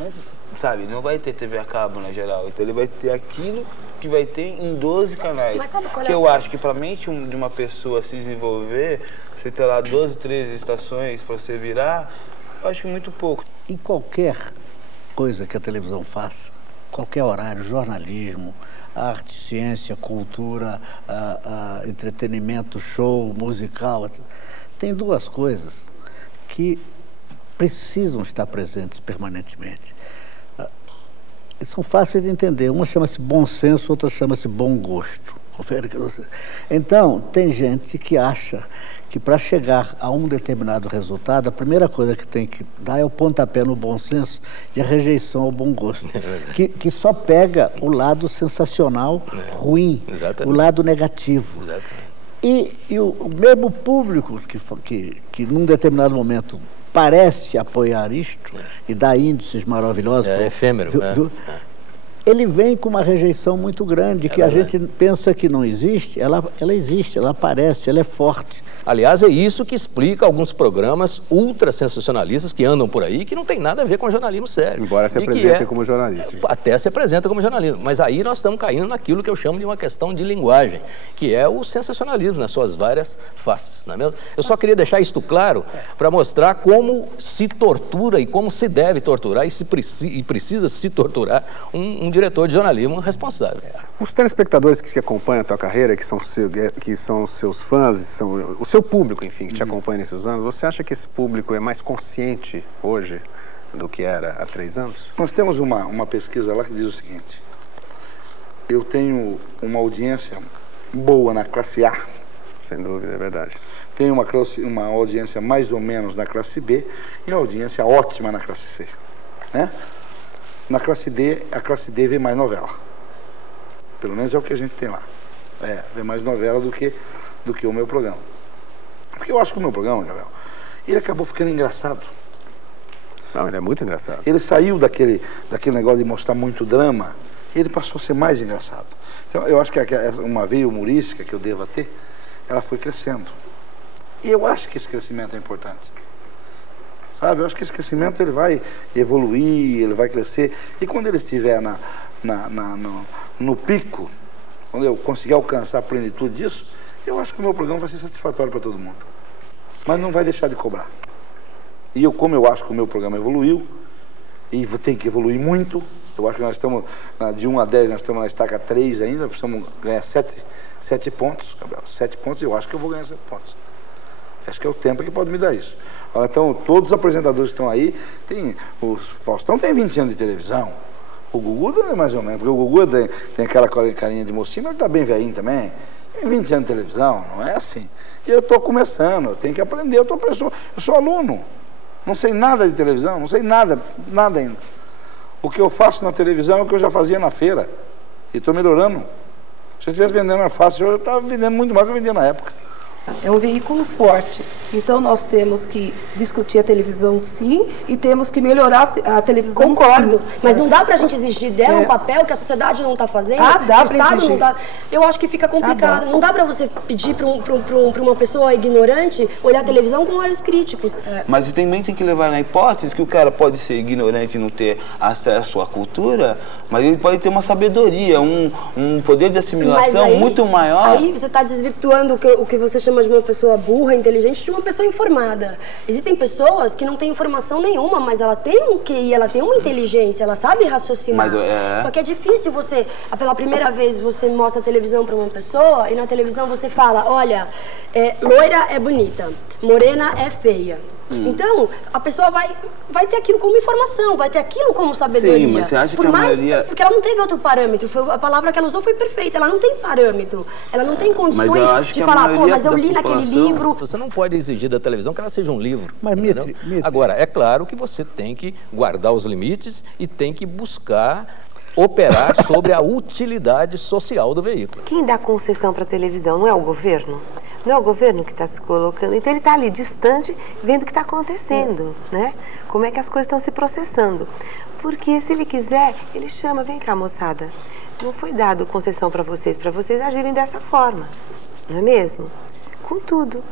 não vai ter TV a cabo, na geral. Então, ele vai ter aquilo que vai ter em 12 canais. Mas sabe qual é? Que eu acho que para a mente de uma pessoa se desenvolver, você ter lá 12, 13 estações para você virar, eu acho que muito pouco. Em qualquer coisa que a televisão faça, qualquer horário, jornalismo, arte, ciência, cultura, entretenimento, show, musical, tem duas coisas que precisam estar presentes permanentemente. São fáceis de entender. Uma chama-se bom senso, outra chama-se bom gosto. Então, tem gente que acha que para chegar a um determinado resultado, a primeira coisa que tem que dar é o pontapé no bom senso e a rejeição ao bom gosto. Que só pega o lado sensacional, ruim, o lado negativo. E o mesmo público que num determinado momento parece apoiar isto e dá índices maravilhosos. É efêmero. Ele vem com uma rejeição muito grande, que a gente pensa que não existe, ela existe, ela aparece, ela é forte. Aliás, é isso que explica alguns programas ultra sensacionalistas que andam por aí, que não tem nada a ver com jornalismo sério. Embora se apresentem como jornalistas. Até se apresenta como jornalismo. Mas aí nós estamos caindo naquilo que eu chamo de uma questão de linguagem, que é o sensacionalismo nas suas várias faces, não é mesmo? Eu só queria deixar isto claro para mostrar como se tortura e como se deve torturar e precisa se torturar um diretor de jornalismo responsável. Os telespectadores que acompanham a tua carreira, que são seus fãs, são o seu público, enfim, que te acompanha nesses anos, você acha que esse público é mais consciente hoje do que era há 3 anos? Nós temos uma pesquisa lá que diz o seguinte: eu tenho uma audiência boa na classe A. Sem dúvida, é verdade. Tenho uma audiência mais ou menos na classe B e uma audiência ótima na classe C, né? Na classe D, a classe D vê mais novela. Pelo menos é o que a gente tem lá. Vê mais novela do que o meu programa. Porque eu acho que o meu programa, Gabriel, ele acabou ficando engraçado. Não, ele é muito engraçado. Ele saiu daquele negócio de mostrar muito drama, e ele passou a ser mais engraçado. Então, eu acho que uma veia humorística que eu deva ter, ela foi crescendo. E eu acho que esse crescimento é importante. sabe? Eu acho que esse crescimento ele vai evoluir, ele vai crescer. E quando ele estiver no pico, quando eu conseguir alcançar a plenitude disso, eu acho que o meu programa vai ser satisfatório para todo mundo. Mas não vai deixar de cobrar. E como eu acho que o meu programa evoluiu, e tem que evoluir muito, eu acho que nós estamos, de 1 a 10, nós estamos na estaca 3 ainda, precisamos ganhar 7 pontos, Gabriel. 7 pontos, eu acho que eu vou ganhar 7 pontos. Acho que é o tempo que pode me dar isso. Olha, então, todos os apresentadores que estão aí, o Faustão tem 20 anos de televisão, o Gugu é mais ou menos, porque o Gugu tem aquela carinha de mocinho, mas ele está bem velhinho também. Tem 20 anos de televisão, não é assim. E eu estou começando, eu tenho que aprender, eu sou aluno. Não sei nada de televisão, não sei nada ainda. O que eu faço na televisão é o que eu já fazia na feira. E estou melhorando. Se eu estivesse vendendo alface, eu estava vendendo muito mais do que eu vendia na época. É um veículo forte. Então nós temos que discutir a televisão sim e temos que melhorar a televisão. Concordo, sim. Mas não dá pra gente exigir dela um papel que a sociedade não está fazendo, dá o pra Estado exigir. não tá. Eu acho que fica complicado. Não dá pra você pedir pra uma pessoa ignorante olhar a televisão com olhos críticos. Mas também tem que levar na hipótese que o cara pode ser ignorante e não ter acesso à cultura, mas ele pode ter uma sabedoria, um poder de assimilação aí, muito maior. Aí você está desvirtuando o que você chama de uma pessoa burra, inteligente, de uma pessoa informada. Existem pessoas que não têm informação nenhuma, mas ela tem um QI, ela tem uma inteligência, ela sabe raciocinar. Só que é difícil você, pela primeira vez, você mostra a televisão para uma pessoa e na televisão você fala, olha, loira é bonita, morena é feia. Então, a pessoa vai ter aquilo como informação, vai ter aquilo como sabedoria. Sim, mas você acha que a maioria... Porque ela não teve outro parâmetro, a palavra que ela usou foi perfeita, ela não tem parâmetro, ela não tem condições de falar, pô, mas eu li naquele livro... Você não pode exigir da televisão que ela seja um livro. Mas, Mitre. Agora, é claro que você tem que guardar os limites e tem que buscar operar sobre a utilidade social do veículo. Quem dá concessão para a televisão não é o governo? Não é o governo que está se colocando. Então ele está ali distante, vendo o que está acontecendo, né? Como é que as coisas estão se processando. Porque se ele quiser, ele chama, vem cá, moçada. Não foi dado concessão para vocês agirem dessa forma. Não é mesmo? Com tudo.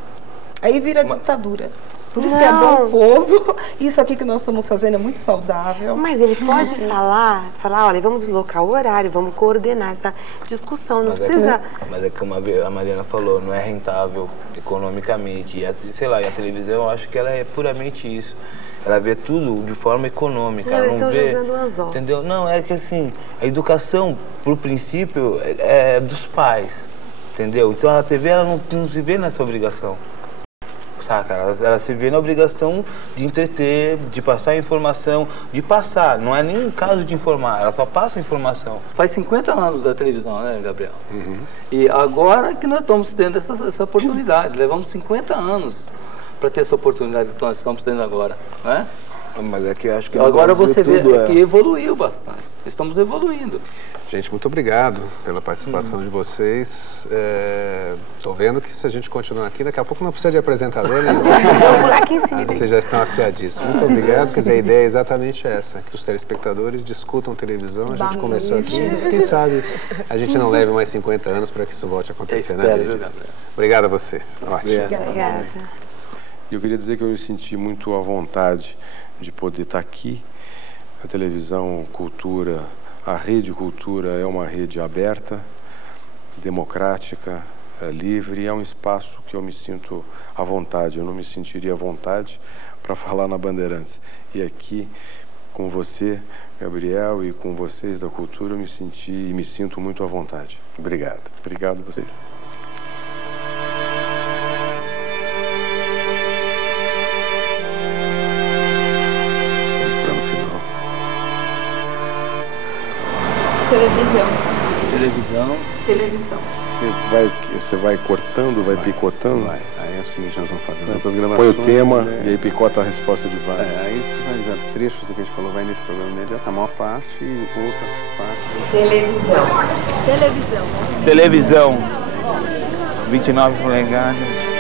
Aí vira ditadura. Por isso que é bom o povo. Isso aqui que nós estamos fazendo é muito saudável. Mas ele pode falar, olha, vamos deslocar o horário, vamos coordenar essa discussão, não precisa... Mas é como a Mariana falou, não é rentável economicamente. E sei lá, e a televisão, eu acho que ela é puramente isso. Ela vê tudo de forma econômica. Não, ela eles não estão vê, jogando o anzol. entendeu? Não, é que assim, a educação, por princípio, é dos pais, entendeu? Então a TV, ela não se vê nessa obrigação. Saca? Ela se vê na obrigação de entreter, de passar informação, de passar. Não é nem um caso de informar, ela só passa informação. Faz 50 anos da televisão, né, Gabriel? E agora que nós estamos tendo essa oportunidade. Levamos 50 anos para ter essa oportunidade que nós estamos tendo agora, né? Mas é que acho que agora você vê que evoluiu bastante. Estamos evoluindo. Gente, muito obrigado pela participação de vocês. Estou vendo que se a gente continuar aqui, daqui a pouco não precisa de apresentador, né? Vocês já estão afiadíssimos. Muito obrigado, quer dizer, a ideia é exatamente essa, que os telespectadores discutam televisão. A gente começou aqui, quem sabe a gente não leve mais 50 anos para que isso volte a acontecer, né, Bíblia? Obrigado a vocês. Ótimo. Obrigada. Eu queria dizer que eu me senti muito à vontade de poder estar aqui. A televisão, cultura, a Rede Cultura é uma rede aberta, democrática, livre, e é um espaço que eu me sinto à vontade. Eu não me sentiria à vontade para falar na Bandeirantes. E aqui, com você, Gabriel, e com vocês da cultura, eu me senti e me sinto muito à vontade. Obrigado. Obrigado a vocês. Televisão. Você vai cortando, vai picotando? Vai. Aí é o seguinte, nós vamos fazer as outras gravações. Põe o tema, e aí picota a resposta de vários. Aí você vai ver trechos do que a gente falou, vai nesse programa imediato, a maior parte e outras partes. Televisão. 29 polegadas.